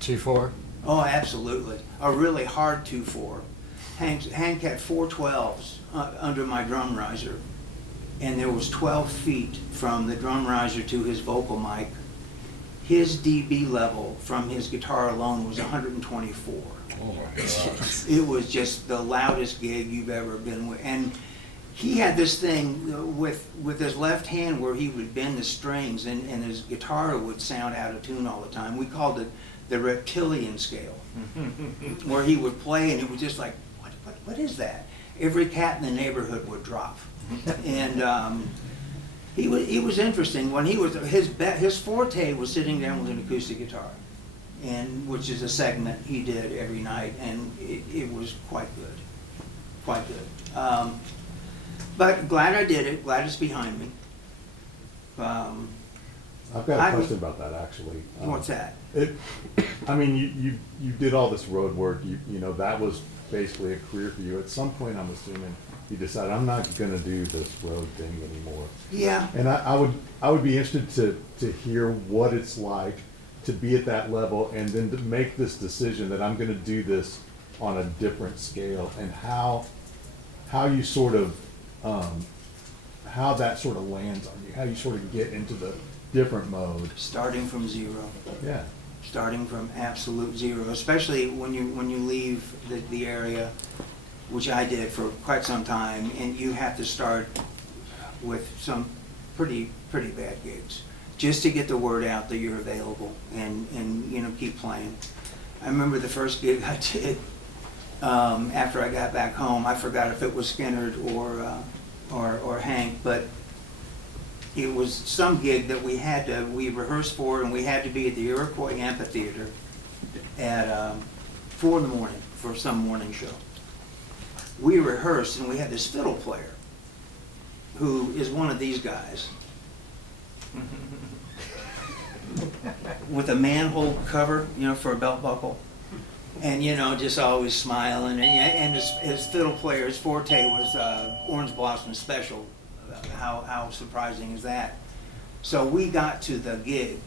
2/4. Oh, absolutely. A really hard 2/4. Hank had 412s under my drum riser, and there was 12 feet from the drum riser to his vocal mic. His dB level from his guitar alone was 124. Oh my God. It was just the loudest gig you've ever been with. And he had this thing with his left hand where he would bend the strings and his guitar would sound out of tune all the time. We called it the reptilian scale, where he would play and it was just like, what is that? Every cat in the neighborhood would drop. And he was interesting. When he was, his forte was sitting down with an acoustic guitar, and which is a segment he did every night, and it was quite good. But glad I did it, glad it's behind me. I've got a question about that, actually. What's that? I mean, you did all this road work, you know, that was basically a career for you. At some point, I'm assuming, you decided, I'm not gonna do this road thing anymore. Yeah. And I would be interested to hear what it's like to be at that level and then to make this decision that I'm gonna do this on a different scale, and how you sort of, how that sort of lands on you, how you sort of get into the different mode. Starting from zero. Yeah. Starting from absolute zero, especially when you leave the area, which I did for quite some time, and you have to start with some pretty bad gigs just to get the word out that you're available and you know, keep playing. I remember the first gig I did after I got back home. I forgot if it was Skynyrd or Hank, but it was some gig that we rehearsed for, and we had to be at the Iroquois Amphitheater at 4 in the morning for some morning show. We rehearsed, and we had this fiddle player who is one of these guys with a manhole cover, you know, for a belt buckle, and you know, just always smiling. And his fiddle player, his forte was Orange Blossom Special. How surprising is that? So we got to the gig,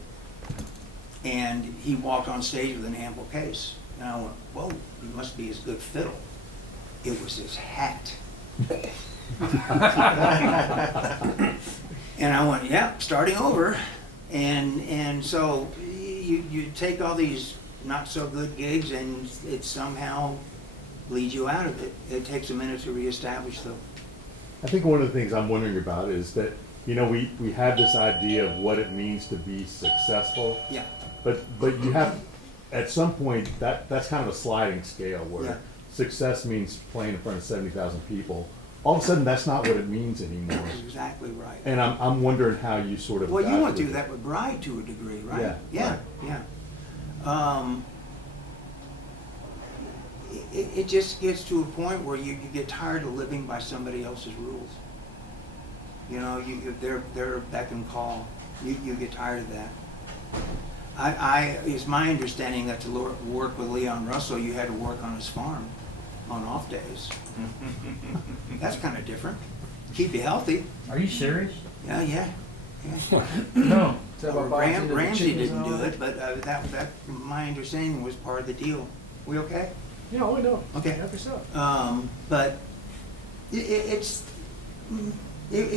and he walked on stage with an ample case, and I went, "Whoa, he must be his good fiddle." It was his hat. And I went, "Yep, starting over." And so you take all these not so good gigs, and it somehow leads you out of it. It takes a minute to reestablish though. I think one of the things I'm wondering about is that, you know, we have this idea of what it means to be successful. Yeah. But you have, at some point, that's kind of a sliding scale where Yeah. success means playing in front of 70,000 people. All of a sudden, that's not what it means anymore. That's exactly right. And I'm wondering how you sort of. Well, you got went to through that with Bride to a degree, right? Yeah, Yeah, right. yeah. It just gets to a point where you get tired of living by somebody else's rules. You know, they're beck and call. You get tired of that. It's my understanding that to work with Leon Russell, you had to work on his farm on off days. That's kind of different. Keep you healthy. Are you serious? Yeah. No. Is that what binds into the Ramsey chickens didn't and all do that? it, but that my understanding was part of the deal. We okay? You know, we know. Okay. Help yourself. But it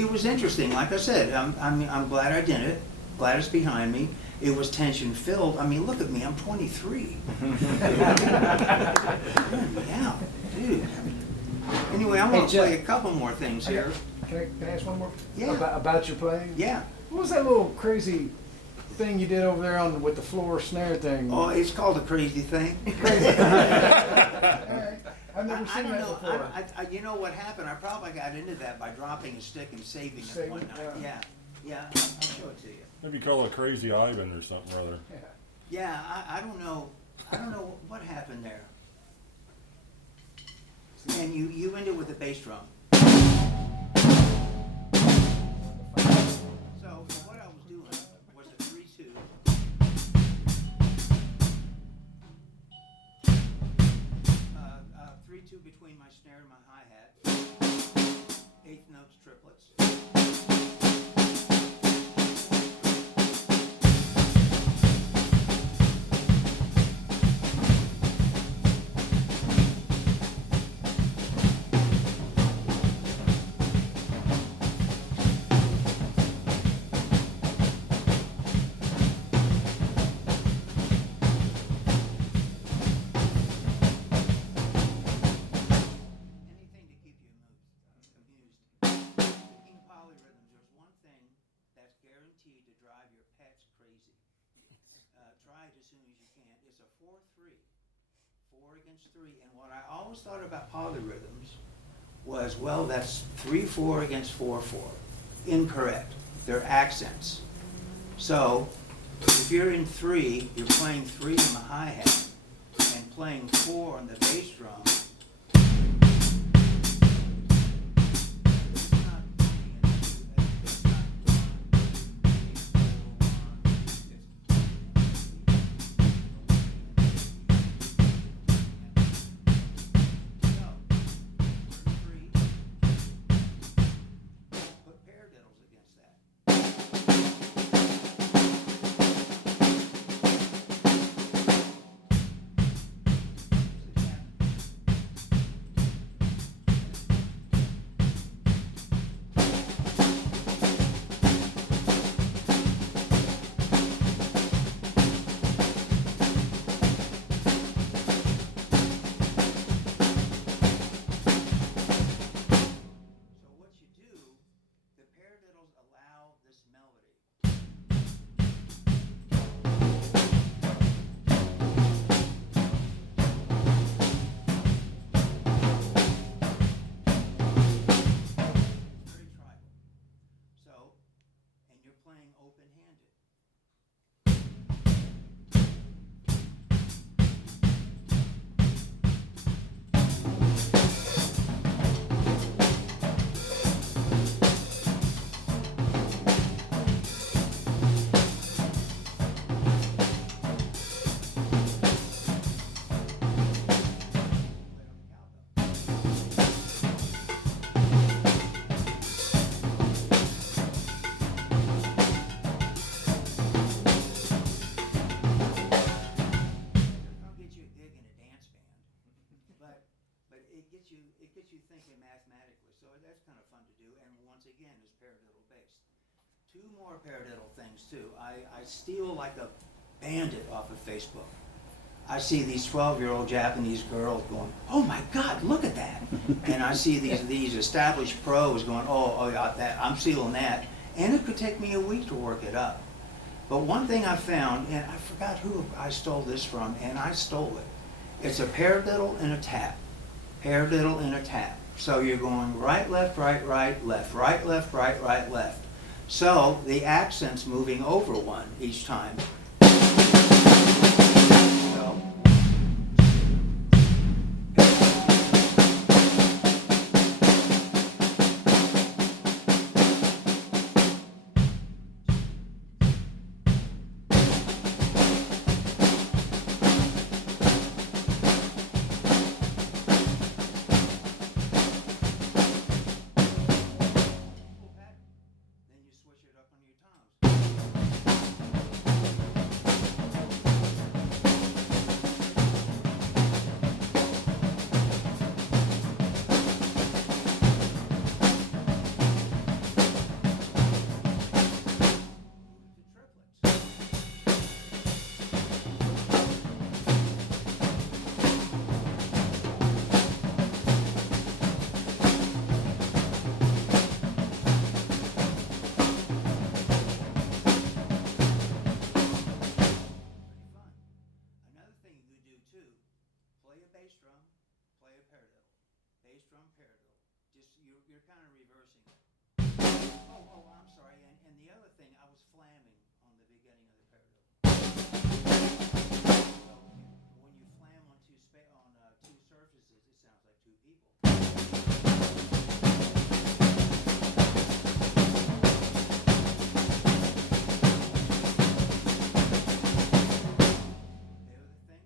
was interesting. Like I said, I'm glad I did it. Glad it's behind me. It was tension filled. I mean, look at me. I'm 23. Yeah, dude. Anyway, I'm Hey, gonna Jeff. play a couple more things here. Can I ask one more? Yeah. About your playing? Yeah. What was that little crazy thing you did over there on with the floor snare thing? Oh, it's called a crazy thing. Crazy. All right. I've never I seen don't that know. before. You know what happened? I probably got into that by dropping a stick and saving it Saving one it, night. yeah. Yeah. I'll show it to you. Maybe call it Crazy Ivan or something or other. Yeah. Yeah, I don't know. I don't know what happened there. And you ended with a bass drum. So what I was doing was a 3-2. 3-2 between my snare and my hi-hat. 8th notes triplets. Anything to keep you amused. Speaking of polyrhythms, there's one thing that's guaranteed to drive your pets crazy. Try it as soon as you can. It's a 4-3, 4 against 3. And what I always thought about polyrhythms was, well, that's 3-4 against 4-4. Incorrect. They're accents. So if you're in 3, you're playing 3 on the hi-hat and playing 4 on the bass drum. Put paradiddles against that. So what you do, the paradiddles allow this melody. It's very tribal. So, and you're playing open-handed. I'll get you a gig in a dance band, but it gets you thinking mathematically. So that's kind of fun to do. And once again, it's paradiddle based. 2 more paradiddle things too. I steal like a bandit off of Facebook. I see these 12-year-old Japanese girls going, "Oh my God, look at that!" And I see these established pros going, "Oh yeah, that I'm stealing that." And it could take me a week to work it up. But one thing I found, and I forgot who I stole this from, and I stole it. It's a paradiddle and a tap. Paradiddle and a tap. So you're going right, left, right, left, right, left, right, left. So the accent's moving over one each time. So, then you switch it up on your toms. just, you're kind of reversing it. Oh, I'm sorry, and the other thing, I was flamming on the beginning of the paradiddle. So when you flam on two surfaces, it sounds like two people.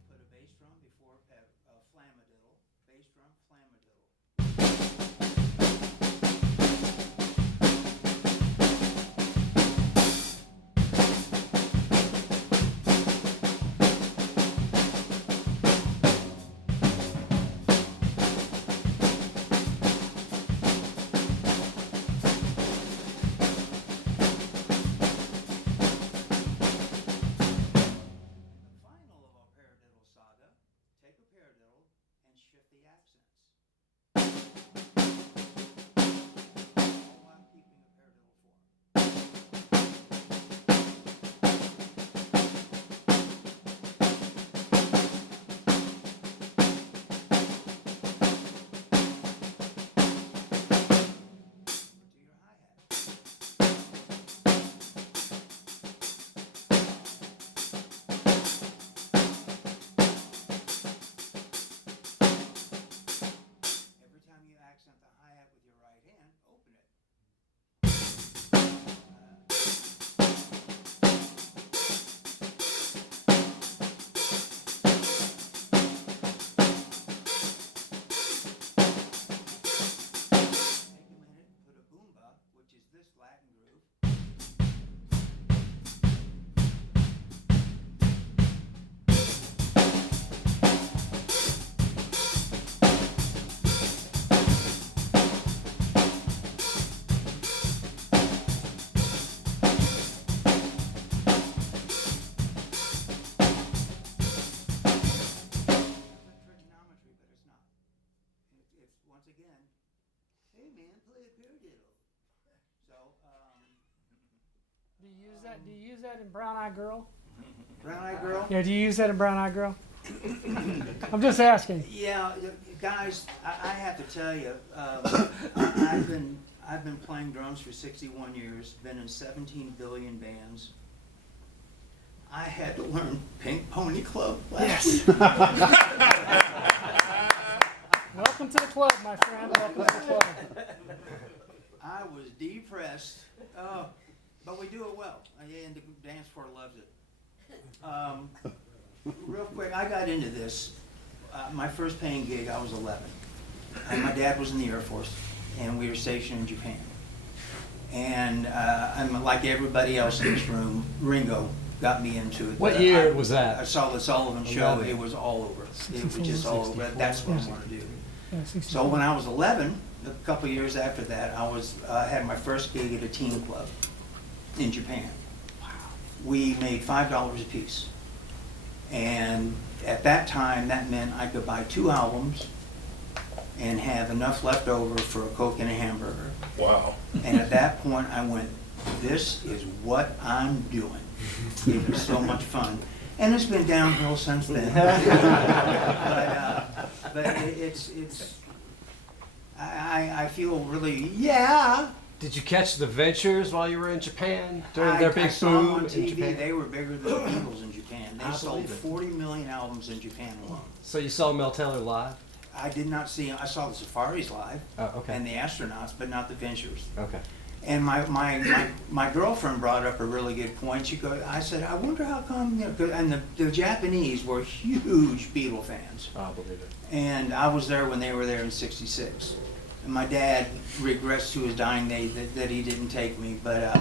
Put a bass drum before a flamadiddle, bass drum, flamadiddle. Take a paradiddle and shift the accents. All while keeping a paradiddle form. To your hi-hat. Accent the hi-hat with your right hand, open it. Take a minute, put a boomba, which is this Latin groove. Once again, hey man, play a paradiddle. So, Do you use that? Do you use that in Brown Eyed Girl? Brown Eyed Girl? Yeah. Do you use that in Brown Eyed Girl? I'm just asking. Yeah, guys, I have to tell you, I've been playing drums for 61 years, been in 17 billion bands. I had to learn Pink Pony Club last week. Welcome to the club, my friend. Welcome to the club. I was depressed, but we do it well, and the dance floor loves it. Real quick, I got into this. My first paying gig, I was 11. And my dad was in the Air Force, and we were stationed in Japan. And I'm like everybody else in this room, Ringo got me into it. What year was that? I saw the Sullivan Show. It was all over. It was just all over. That's what I want to do. So when I was 11, a couple of years after that, I had my first gig at a teen club in Japan. We made $5 a piece. And at that time, that meant I could buy 2 albums and have enough left over for a Coke and a hamburger. Wow. And at that point, I went, this is what I'm doing. It was so much fun. And it's been downhill since then. but I feel really, yeah. Did you catch the Ventures while you were in Japan during their big I saw them boom on in TV. Japan? They were bigger than the Beatles in Japan. They I sold believe it. 40 million albums in Japan alone. So you saw Mel Taylor live? I did not see. I saw the Safaris live and the Astronauts, but not the Ventures. Okay. And my girlfriend brought up a really good point. I said, I wonder how come, and the Japanese were huge Beatle fans. I believe it. And I was there when they were there in '66. And my dad regrets to his dying day that he didn't take me, but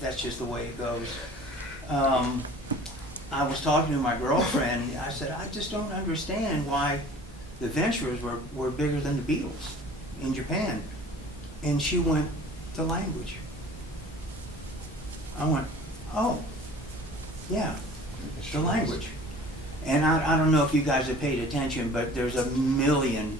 that's just the way it goes. I was talking to my girlfriend. I said, I just don't understand why the Ventures were bigger than the Beatles in Japan. And she went, the language. I went, oh, yeah, the language. And I don't know if you guys have paid attention, but there's a million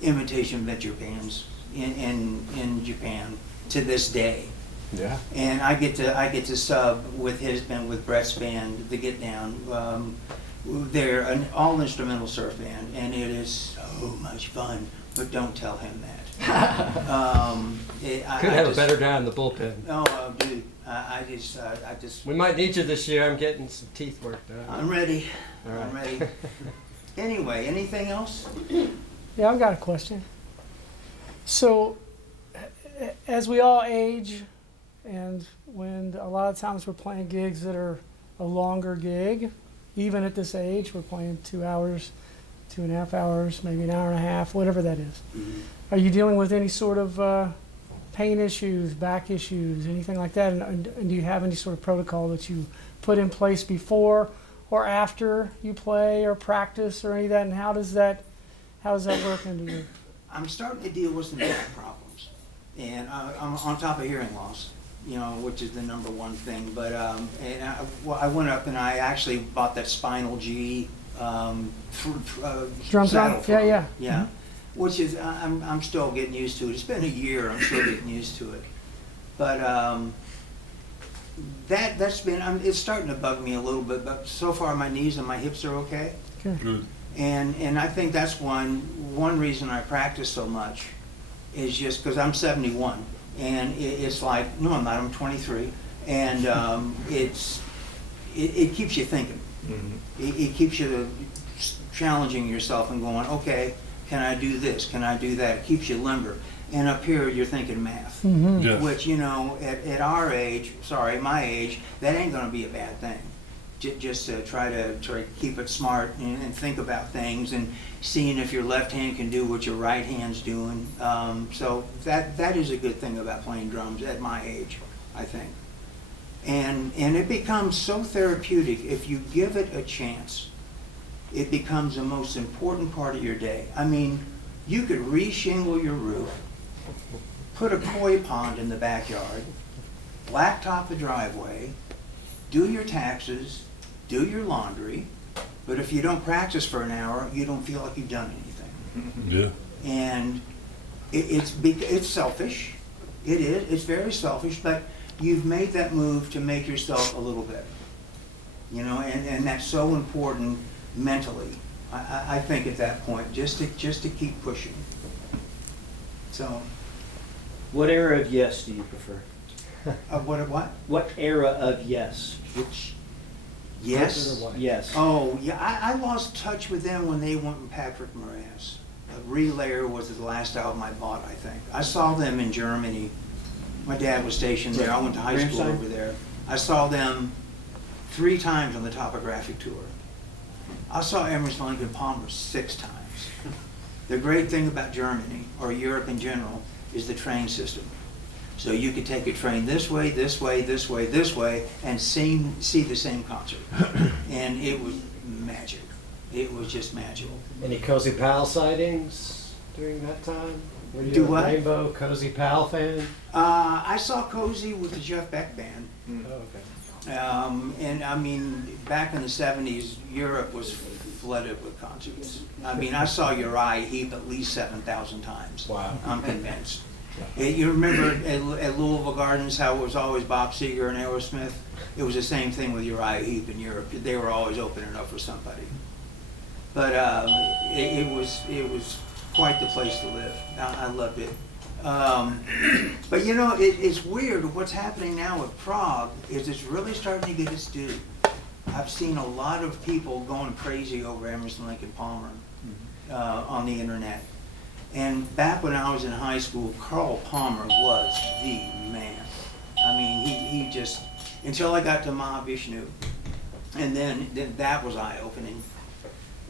imitation Venture bands in Japan to this day. Yeah. And I get to sub with his band, with Brett's band, the Get Down. They're an all-instrumental surf band, and it is so much fun. but don't tell him that. Could have a better guy in the bullpen. No, dude, I just. We might need you this year. I'm getting some teeth work done. I'm ready. All right. I'm ready. Anyway, anything else? Yeah, I've got a question. So, as we all age, and when a lot of times we're playing gigs that are a longer gig, even at this age, we're playing 2 hours, 2.5 hours, maybe an hour and a half, whatever that is. Mm-hmm. Are you dealing with any sort of pain issues, back issues, anything like that? And do you have any sort of protocol that you put in place before or after you play or practice or any of that? And how does that work into you? I'm starting to deal with some back problems, and I'm on top of hearing loss, which is the number one thing. But I went up and I actually bought that Spinal G Drum saddle. yeah. Yeah. Which is, I'm still getting used to it. It's been a year, I'm still getting used to it. But that's been, it's starting to bug me a little bit, but so far my knees and my hips are okay. Good. And I think that's one reason I practice so much is just because I'm 71. And it's like, no, I'm not, I'm 23. And it keeps you thinking. Mm-hmm. It keeps you challenging yourself and going, okay, can I do this? Can I do that? It keeps you limber. And up here, you're thinking math, Mm-hmm. Yes. which, at our age, my age, that ain't going to be a bad thing. Just to try to keep it smart and think about things and seeing if your left hand can do what your right hand's doing. So that is a good thing about playing drums at my age, I think. And it becomes so therapeutic if you give it a chance. It becomes the most important part of your day. I mean, you could re-shingle your roof, put a koi pond in the backyard, blacktop the driveway, do your taxes, do your laundry, but if you don't practice for an hour, you don't feel like you've done anything. Yeah. And it's selfish. It is. It's very selfish, but you've made that move to make yourself a little better. And that's so important mentally. I think at that point, just to keep pushing. So. What era of Yes do you prefer? What? What era of Yes? Which? Yes. Yes. Oh, yeah. I lost touch with them when they went with Patrick Moraz. Relayer was the last album I bought, I think. I saw them in Germany. My dad was stationed there. I went to high school over there. I saw them 3 times on the Topographic Tour. I saw Emerson, Lake and Palmer 6 times. The great thing about Germany, or Europe in general, is the train system. So you could take a train this way, this way, this way, this way, and see the same concert. And it was magic. It was just magical. Any Cozy Pal sightings during that time? Were you Do a what? Rainbow Cozy Pal fan? I saw Cozy with the Jeff Beck Band. Oh, okay. And I mean, back in the 70s, Europe was flooded with concerts. I mean, I saw Uriah Heep at least 7,000 times. Wow. I'm convinced. You remember at Louisville Gardens how it was always Bob Seger and Aerosmith? It was the same thing with Uriah Heep in Europe. They were always opening up for somebody. But it was quite the place to live. I loved it. But it's weird. What's happening now with Prague is it's really starting to get its due. I've seen a lot of people going crazy over Emerson, Lake and Palmer on the internet. And back when I was in high school, Carl Palmer was the man. I mean, he just, until I got to Mahavishnu, and then that was eye-opening.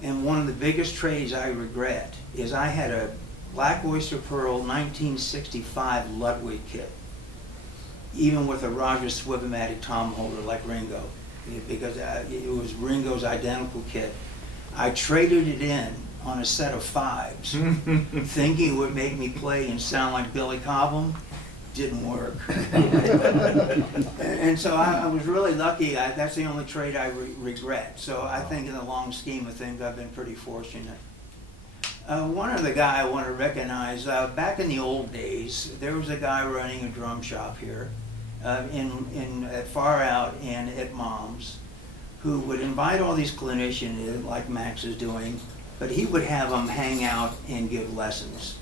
And one of the biggest trades I regret is I had a Black Oyster Pearl 1965 Ludwig kit, even with a Roger Swivomatic tom holder like Ringo, because it was Ringo's identical kit. I traded it in on a set of 5s, thinking it would make me play and sound like Billy Cobham. Didn't work. And so I was really lucky. That's the only trade I regret. So I think in the long scheme of things, I've been pretty fortunate. One other guy I want to recognize, back in the old days, there was a guy running a drum shop here at Far Out and at Mom's, who would invite all these clinicians, like Max is doing, but he would have them hang out and give lessons.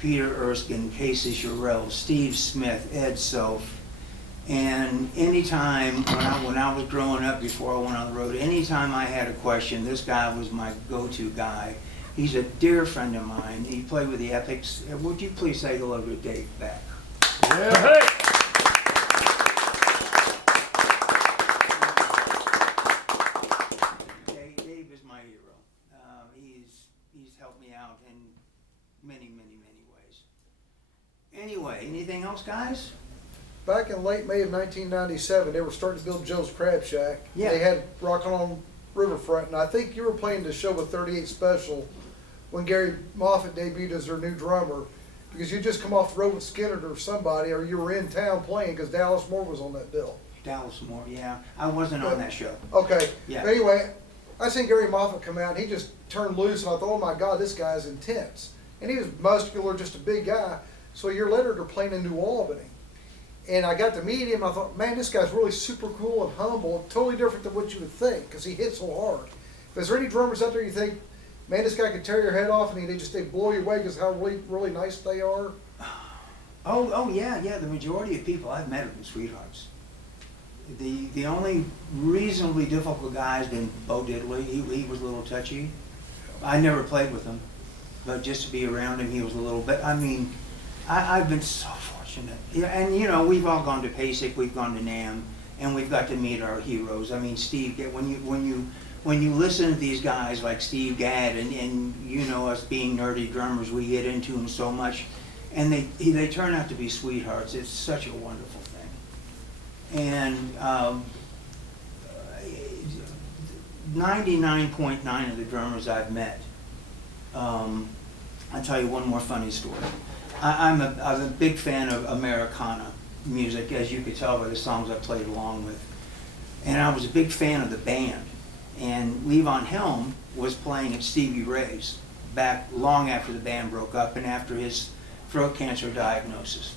Peter Erskine, Casey Sherrill, Steve Smith, Ed Soph. And anytime, when I was growing up, before I went on the road, anytime I had a question, this guy was my go-to guy. He's a dear friend of mine. He played with the Epics. Would you please say hello to Dave Beck? Hey! Dave is my hero. He's helped me out in many, many, many ways. Anyway, anything else, guys? Back in late May of 1997, they were starting to build Joe's Crab Shack. Yeah. They had Rockin' on Riverfront, and I think you were playing the show with 38 Special when Gary Moffett debuted as their new drummer, because you just come off the road with Skynyrd or somebody, or you were in town playing because Dallas Moore was on that bill. Dallas Moore, yeah. I wasn't on that show. Okay. Yeah. But anyway, I seen Gary Moffett come out, and he just turned loose, and I thought, oh my God, this guy's intense. And he was muscular, just a big guy. So a year later, they're playing in New Albany. And I got to meet him, I thought, man, this guy's really super cool and humble, totally different than what you would think, because he hits so hard. But is there any drummers out there you think, man, this guy could tear your head off, and they blow you away because how really, really nice they are? Oh yeah. The majority of people I've met have been sweethearts. The only reasonably difficult guy has been Bo Diddley. He was a little touchy. I never played with him, but just to be around him, he was a little bit. I mean, I've been so fortunate. Yeah, and you know, we've all gone to PASIC, we've gone to NAMM, and we've got to meet our heroes. I mean, Steve, when you listen to these guys like Steve Gadd, and you know, us being nerdy drummers, we get into them so much, and they turn out to be sweethearts. It's such a wonderful thing. And 99.9 of the drummers I've met, I'll tell you one more funny story. I'm a big fan of Americana music, as you could tell by the songs I played along with. And I was a big fan of the band. And Levon Helm was playing at Stevie Ray's back long after the band broke up and after his throat cancer diagnosis.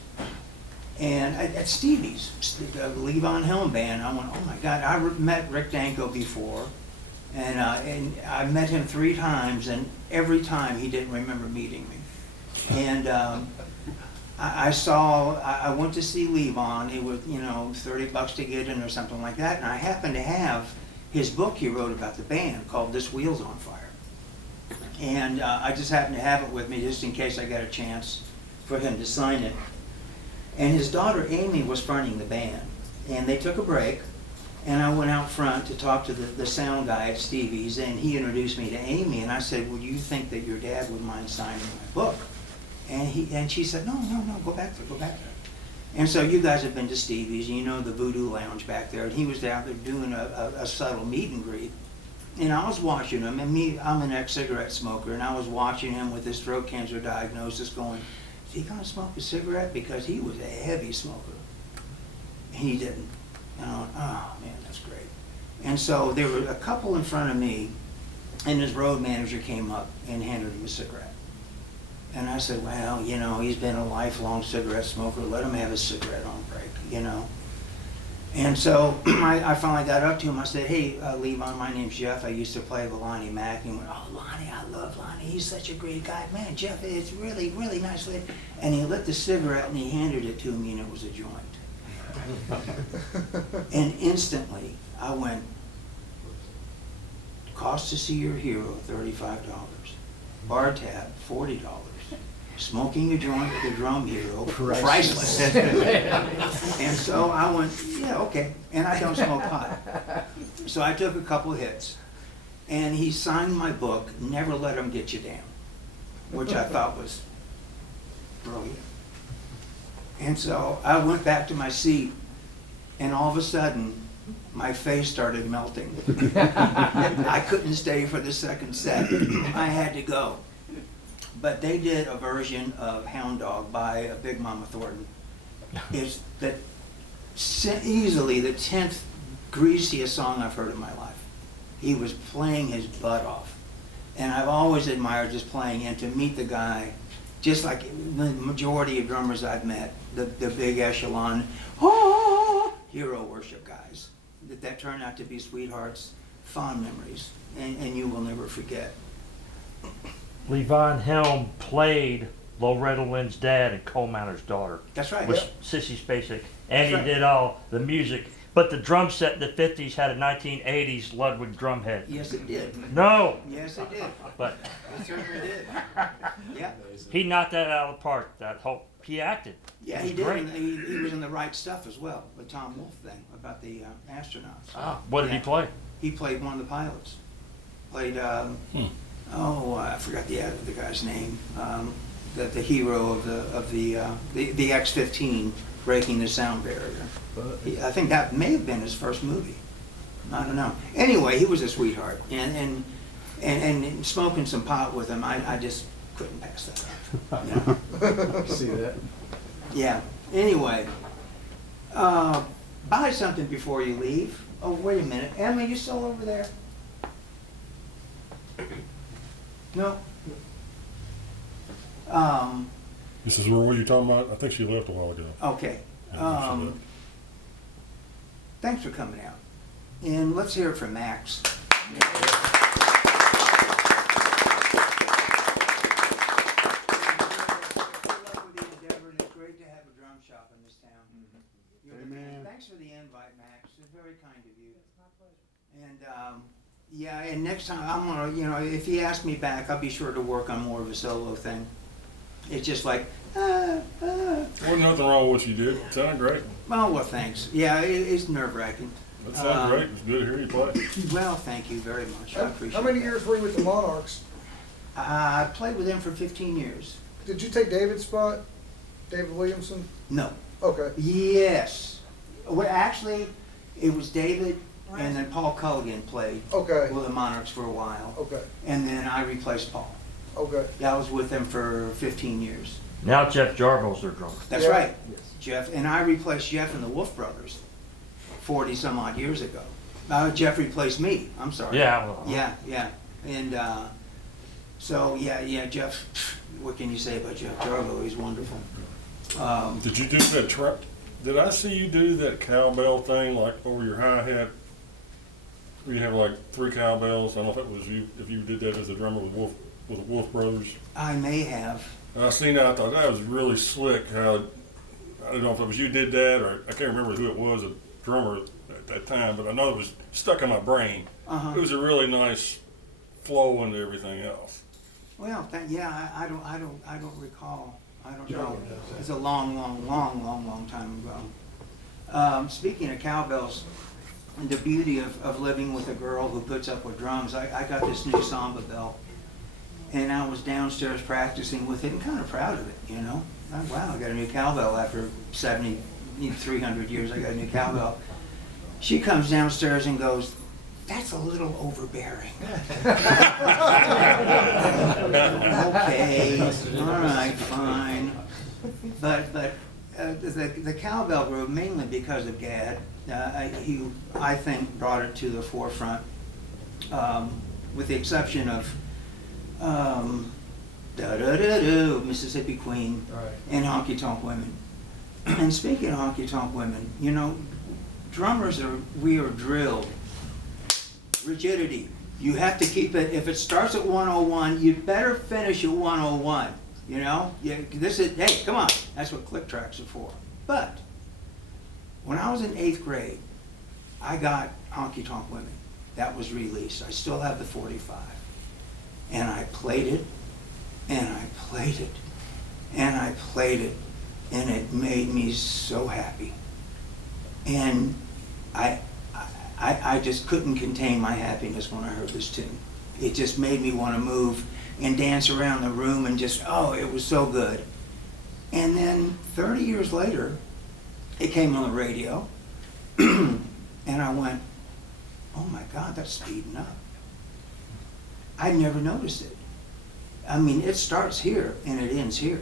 And at Stevie's, the Levon Helm band, I went, oh my God, I met Rick Danko before. And I met him 3 times, and every time he didn't remember meeting me. And I went to see Levon. It was, you know, $30 to get in or something like that. And I happened to have his book he wrote about the band called This Wheel's on Fire. And I just happened to have it with me just in case I got a chance for him to sign it. And his daughter Amy was fronting the band. And they took a break. And I went out front to talk to the sound guy at Stevie's, and he introduced me to Amy. And I said, would you think that your dad would mind signing my book? And she said, no, go back there. And so you guys have been to Stevie's, you know the Voodoo Lounge back there, and he was out there doing a subtle meet and greet. And I was watching him, and I'm an ex-cigarette smoker, and I was watching him with his throat cancer diagnosis going, is he gonna smoke a cigarette? Because he was a heavy smoker. And he didn't. And I went, oh man, that's great. And so there were a couple in front of me, and his road manager came up and handed him a cigarette. And I said, well, you know, he's been a lifelong cigarette smoker. Let him have his cigarette on break, you know. And so I finally got up to him. I said, hey, Levon, my name's Jeff. I used to play with Lonnie Mack. And he went, oh, Lonnie, I love Lonnie. He's such a great guy. Man, Jeff, it's really, really nice. And he lit the cigarette and he handed it to me, and it was a joint. And instantly, I went, cost to see your hero, $35. Bar tab, $40. Smoking a joint with a drum hero, priceless. And so I went, yeah, okay. And I don't smoke pot. So I took a couple hits. And he signed my book, Never Let 'Em Get You Down, which I thought was brilliant. And so I went back to my seat, and all of a sudden, my face started melting. I couldn't stay for the second set. I had to go. But they did a version of Hound Dog by Big Mama Thornton. It's easily the 10th greasiest song I've heard in my life. He was playing his butt off. And I've always admired just playing, and to meet the guy, just like the majority of drummers I've met, the big echelon, hero worship guys, that turned out to be sweethearts, fond memories, and you will never forget. Levon Helm played Loretta Lynn's dad and Coal Miner's Daughter. That's right. With Sissy Spacek. And he right. did all the music. But the drum set in the 50s had a 1980s Ludwig drum head. Yes, it did. No! Yes, it did. But It certainly did. Yeah. he knocked that out of the park. That whole, he acted. Yeah, It he was did. great. And he was in the right stuff as well, the Tom Wolfe thing about the astronauts. Ah, what did he Yeah. play? He played one of the pilots. Played, I forgot the guy's name. The hero of the X-15 breaking the sound barrier. I think that may have been his first movie. I don't know. Anyway, he was a sweetheart, and smoking some pot with him, I just couldn't pass that up. You know? See that? Yeah. Anyway, buy something before you leave. Oh, wait a minute. Emma, you still over there? No. This is what you're talking about? I think she left a while ago. Okay. Yeah, she left. Thanks for coming out. And let's hear it from Max. Thanks for the invite, Max. It's very kind of you. It's my pleasure. And yeah, and next time I'm gonna, you know, if he asks me back, I'll be sure to work on more of a solo thing. It's just like, Wasn't nothing wrong with what you did. It sounded great. well, thanks. Yeah, it's nerve-wracking. That sounded great. It was good to hear you play. Well, thank you very much. I appreciate it. How many years were you with the Monarchs? I played with them for 15 years. Did you take David's spot? David Williamson? No. Okay. Yes. Well, actually, it was David and then Paul Culligan played Okay. with the Monarchs for a while. Okay. And then I replaced Paul. Okay. Yeah, I was with them for 15 years. Now Jeff Jarbo's their drummer. That's Yeah. right. Jeff, and I replaced Jeff and the Wolf Brothers 40 some odd years ago. Jeff replaced me. I'm sorry. Yeah, well, Yeah. And so yeah, Jeff. What can you say about Jeff Jarbo? He's wonderful. Did you do that did I see you do that cowbell thing like over your hi-hat? Where you have like 3 cowbells? I don't know if it was you, if you did that as a drummer with the Wolf Brothers. I may have. And I seen that, I thought that was really slick how, I don't know if it was you did that or I can't remember who it was, a drummer at that time, but I know it was stuck in my brain. Uh-huh. It was a really nice flow into everything else. Well, I don't recall. I don't know. It's a long time ago. Speaking of cowbells, the beauty of living with a girl who puts up with drums, I got this new samba bell, and I was downstairs practicing with it and kind of proud of it, you know. Wow, I got a new cowbell after 300 years, I got a new cowbell. She comes downstairs and goes, "That's a little overbearing." Okay, all right, fine. But the cowbell group, mainly because of Gad, he, I think, brought it to the forefront, with the exception of Mississippi Queen and Honky Tonk Women. And speaking of Honky Tonk Women, you know, drummers we are drilled. Rigidity. You have to keep it, if it starts at 101, you better finish at 101. You know? Hey, come on. That's what click tracks are for. But when I was in 8th grade, I got Honky Tonk Women. That was released. I still have the 45. And I played it, and I played it, and I played it, and it made me so happy. And I just couldn't contain my happiness when I heard this tune. It just made me want to move and dance around the room and just, oh, it was so good. And then 30 years later, it came on the radio, and I went, oh my God, that's speeding up. I never noticed it. I mean, it starts here and it ends here.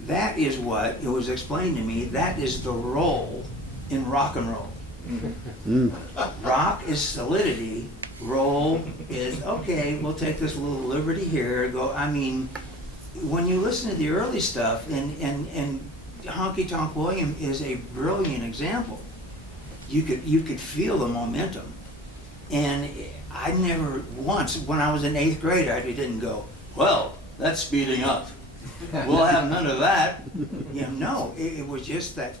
That is what, it was explained to me, that is the roll in rock and roll. Rock is solidity, roll is, okay, we'll take this little liberty here, go, I mean, when you listen to the early stuff, and Honky Tonk William is a brilliant example. You could feel the momentum. And I never once, when I was in 8th grade, I didn't go, well, that's speeding up. We'll have none of that. You know, no, it was just that,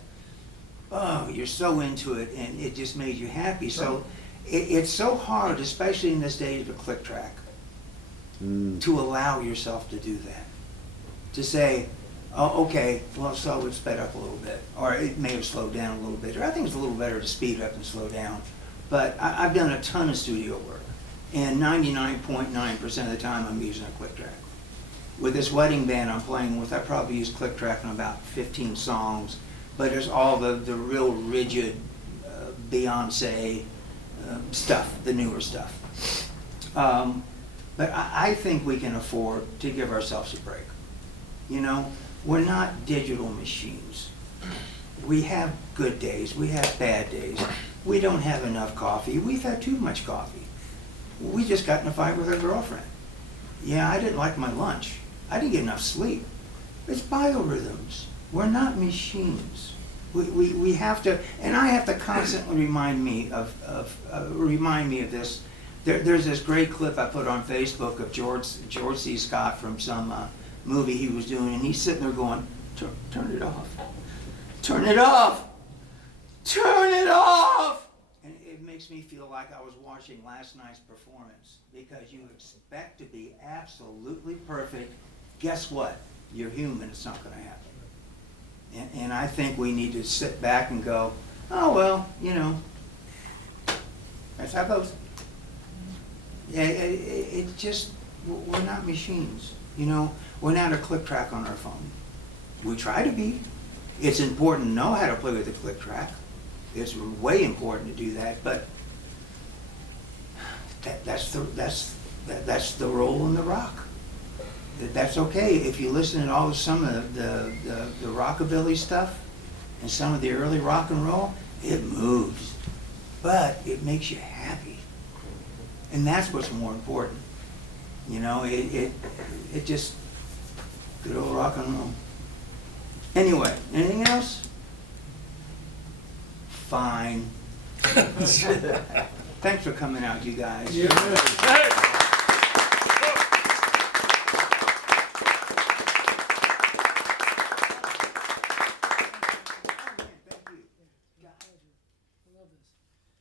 oh, you're so into it and it just made you happy. So it's so hard, especially in this day of a click track, to allow yourself to do that. To say, oh, okay, well, so it sped up a little bit, or it may have slowed down a little bit, or I think it's a little better to speed up and slow down. But I've done a ton of studio work, and 99.9% of the time I'm using a click track. With this wedding band I'm playing with, I probably use click track on about 15 songs, but there's all the real rigid Beyonce stuff, the newer stuff. But I think we can afford to give ourselves a break. You know, we're not digital machines. We have good days, we have bad days. We don't have enough coffee, we've had too much coffee. We just got in a fight with our girlfriend. Yeah, I didn't like my lunch. I didn't get enough sleep. It's biorhythms. We're not machines. We have to, and I have to constantly remind me of this. There's this great clip I put on Facebook of George C. Scott from some movie he was doing, and he's sitting there going, turn it off. Turn it off. Turn it off. And it makes me feel like I was watching last night's performance, because you expect to be absolutely perfect. Guess what? You're human. It's not going to happen. And I think we need to sit back and go, oh, well, you know, that's how it goes. Yeah, it just, we're not machines. You know, we're not a click track on our phone. We try to be. It's important to know how to play with the click track. It's way important to do that, but that's the role in the rock. That's okay if you listen to some of the rockabilly stuff and some of the early rock and roll. It moves, but it makes you happy, and that's what's more important. You know, it just good old rock and roll. Anyway, anything else? Fine. Thanks for coming out, you guys. Yeah.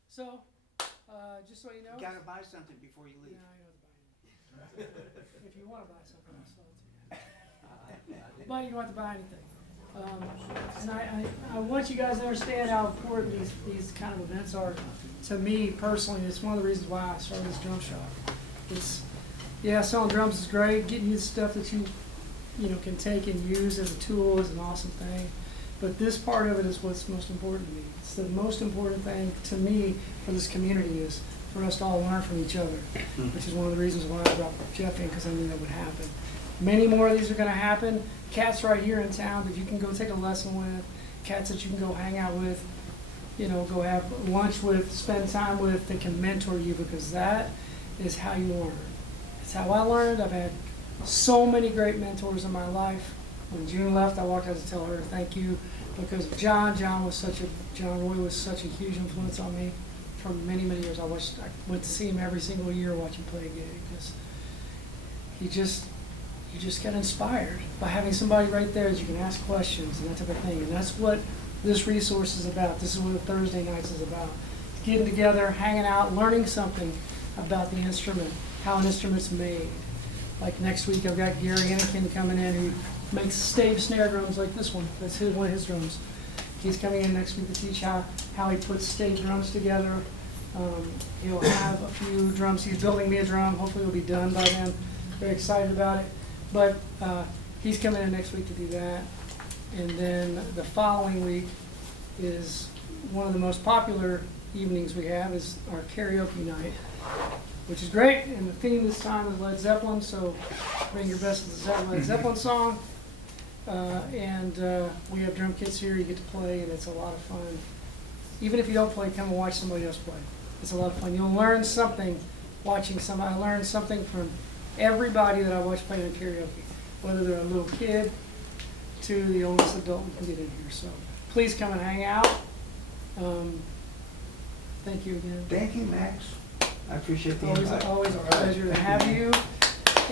So, just so you know. You gotta buy something before you leave. No, I don't have to buy anything. If you want to buy something, I'll sell it to you. But you don't have to buy anything. And I want you guys to understand how important these kind of events are to me personally. It's one of the reasons why I started this drum shop. It's, yeah, selling drums is great. Getting you the stuff that you can take and use as a tool is an awesome thing. But this part of it is what's most important to me. It's the most important thing to me for this community is for us to all learn from each other, which is one of the reasons why I brought Jeff in, because I knew that would happen. Many more of these are going to happen. Cats right here in town that you can go take a lesson with, cats that you can go hang out with, go have lunch with, spend time with, that can mentor you, because that is how you learn. It's how I learned. I've had so many great mentors in my life. When June left, I walked out to tell her thank you, because John Roy was such a huge influence on me for many, many years. I went to see him every single year, watch him play a gig. You just get inspired by having somebody right there that you can ask questions and that type of thing. And that's what this resource is about. This is what Thursday nights is about. Getting together, hanging out, learning something about the instrument, how an instrument's made. Like next week, I've got Gary Anakin coming in who makes stave snare drums like this one. That's one of his drums. He's coming in next week to teach how he puts stave drums together. He'll have a few drums. He's building me a drum. Hopefully it'll be done by then. Very excited about it. But he's coming in next week to do that. And then the following week is one of the most popular evenings we have is our karaoke night, which is great. And the theme this time is Led Zeppelin, so bring your best Led Zeppelin song. And we have drum kits here. You get to play, and it's a lot of fun. Even if you don't play, come and watch somebody else play. It's a lot of fun. You'll learn something watching somebody. I learned something from everybody that I watch play in karaoke, whether they're a little kid to the oldest adult we can get in here. So please come and hang out. Thank you again. Thank you, Max. I appreciate the Always, invite. always a pleasure to have you.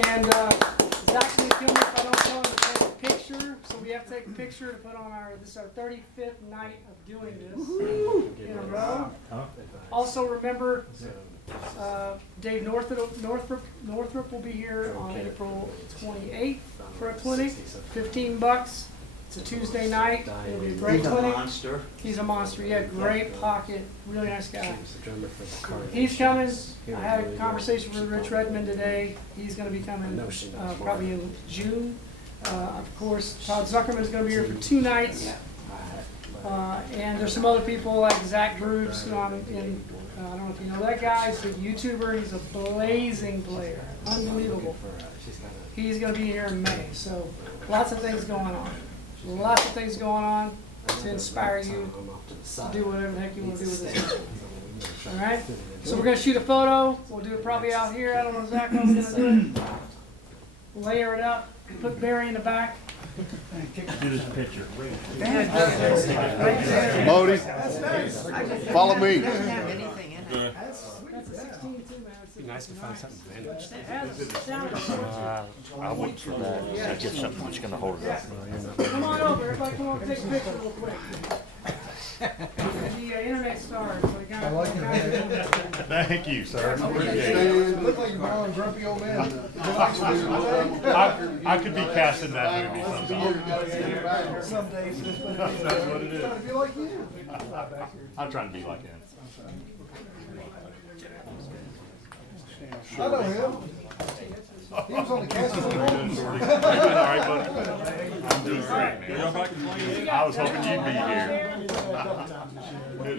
And Zach's gonna kill me if I don't tell him to take a picture. So we have to take a picture to put on this is our 35th night of doing this in a row. Also remember, Dave Northrup will be here on April 28th for a clinic. $15. It's a Tuesday night. It'll be a great He's a clinic. monster. He's a monster. Yeah, great pocket. Really nice guy. He's coming. I had a conversation with Rich Redmond today. He's going to be coming probably in June. Of course, Todd Zuckerman's going to be here for 2 nights. And there's some other people like Zach Bruce, who I'm in. I don't know if you know that guy. He's a YouTuber. He's a blazing player. Unbelievable. He's going to be here in May. So lots of things going on. Lots of things going on to inspire you to do whatever the heck you want to do with this. All right? So we're going to shoot a photo. We'll do it probably out here. I don't know exactly how we're going to do it. Layer it up. Put Barry in the back. Do this picture. Modi, follow me. That's a 16 too, man. Be nice to find something vintage. I went for that. I get something that's gonna hold it up. Come on over. Everybody come over and take a picture real quick. The internet stars. I like it. Thank you, sir. Look like you're borrowing grumpy old man. I could be casting that movie sometime. Some days. That's what it is. Trying to be like you. I'm trying to be like him. I know him. He was on the cast of the You doing all right, buddy? I'm doing great, man. I was hoping you'd be here.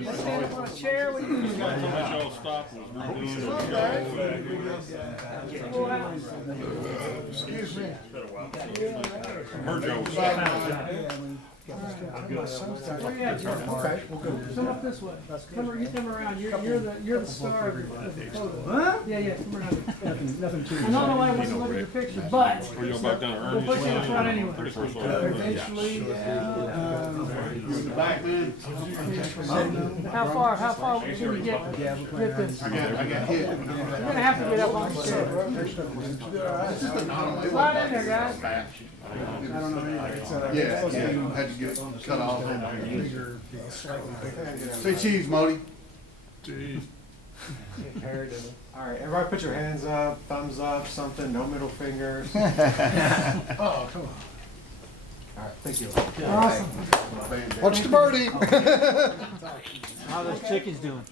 Just stand up on a chair. What do you do? Y'all stop was Excuse me. heard y'all was Where you at, Jeff? Come up this way. You come around. You're the star of the photo. Huh? Yeah, come around. Nothing too. I know nobody wants to look at your picture, but We're going back down to we'll Ernie's. put you in front anyway. Eventually, Back, man. How far can you get this? I got hit. You're gonna have to get up on the chair. Slide in there, guys. Yeah, had to get cut off. Say cheese, Modi. All right, everybody put your hands up, thumbs up, something, no middle fingers. All oh, come on. right, thank you. Awesome. Watch the birdie. How those chickens doing?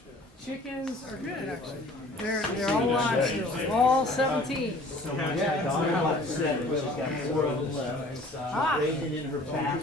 Chickens are good, actually. They're all alive still. All 17. Got 4 of them left. Raising in her back.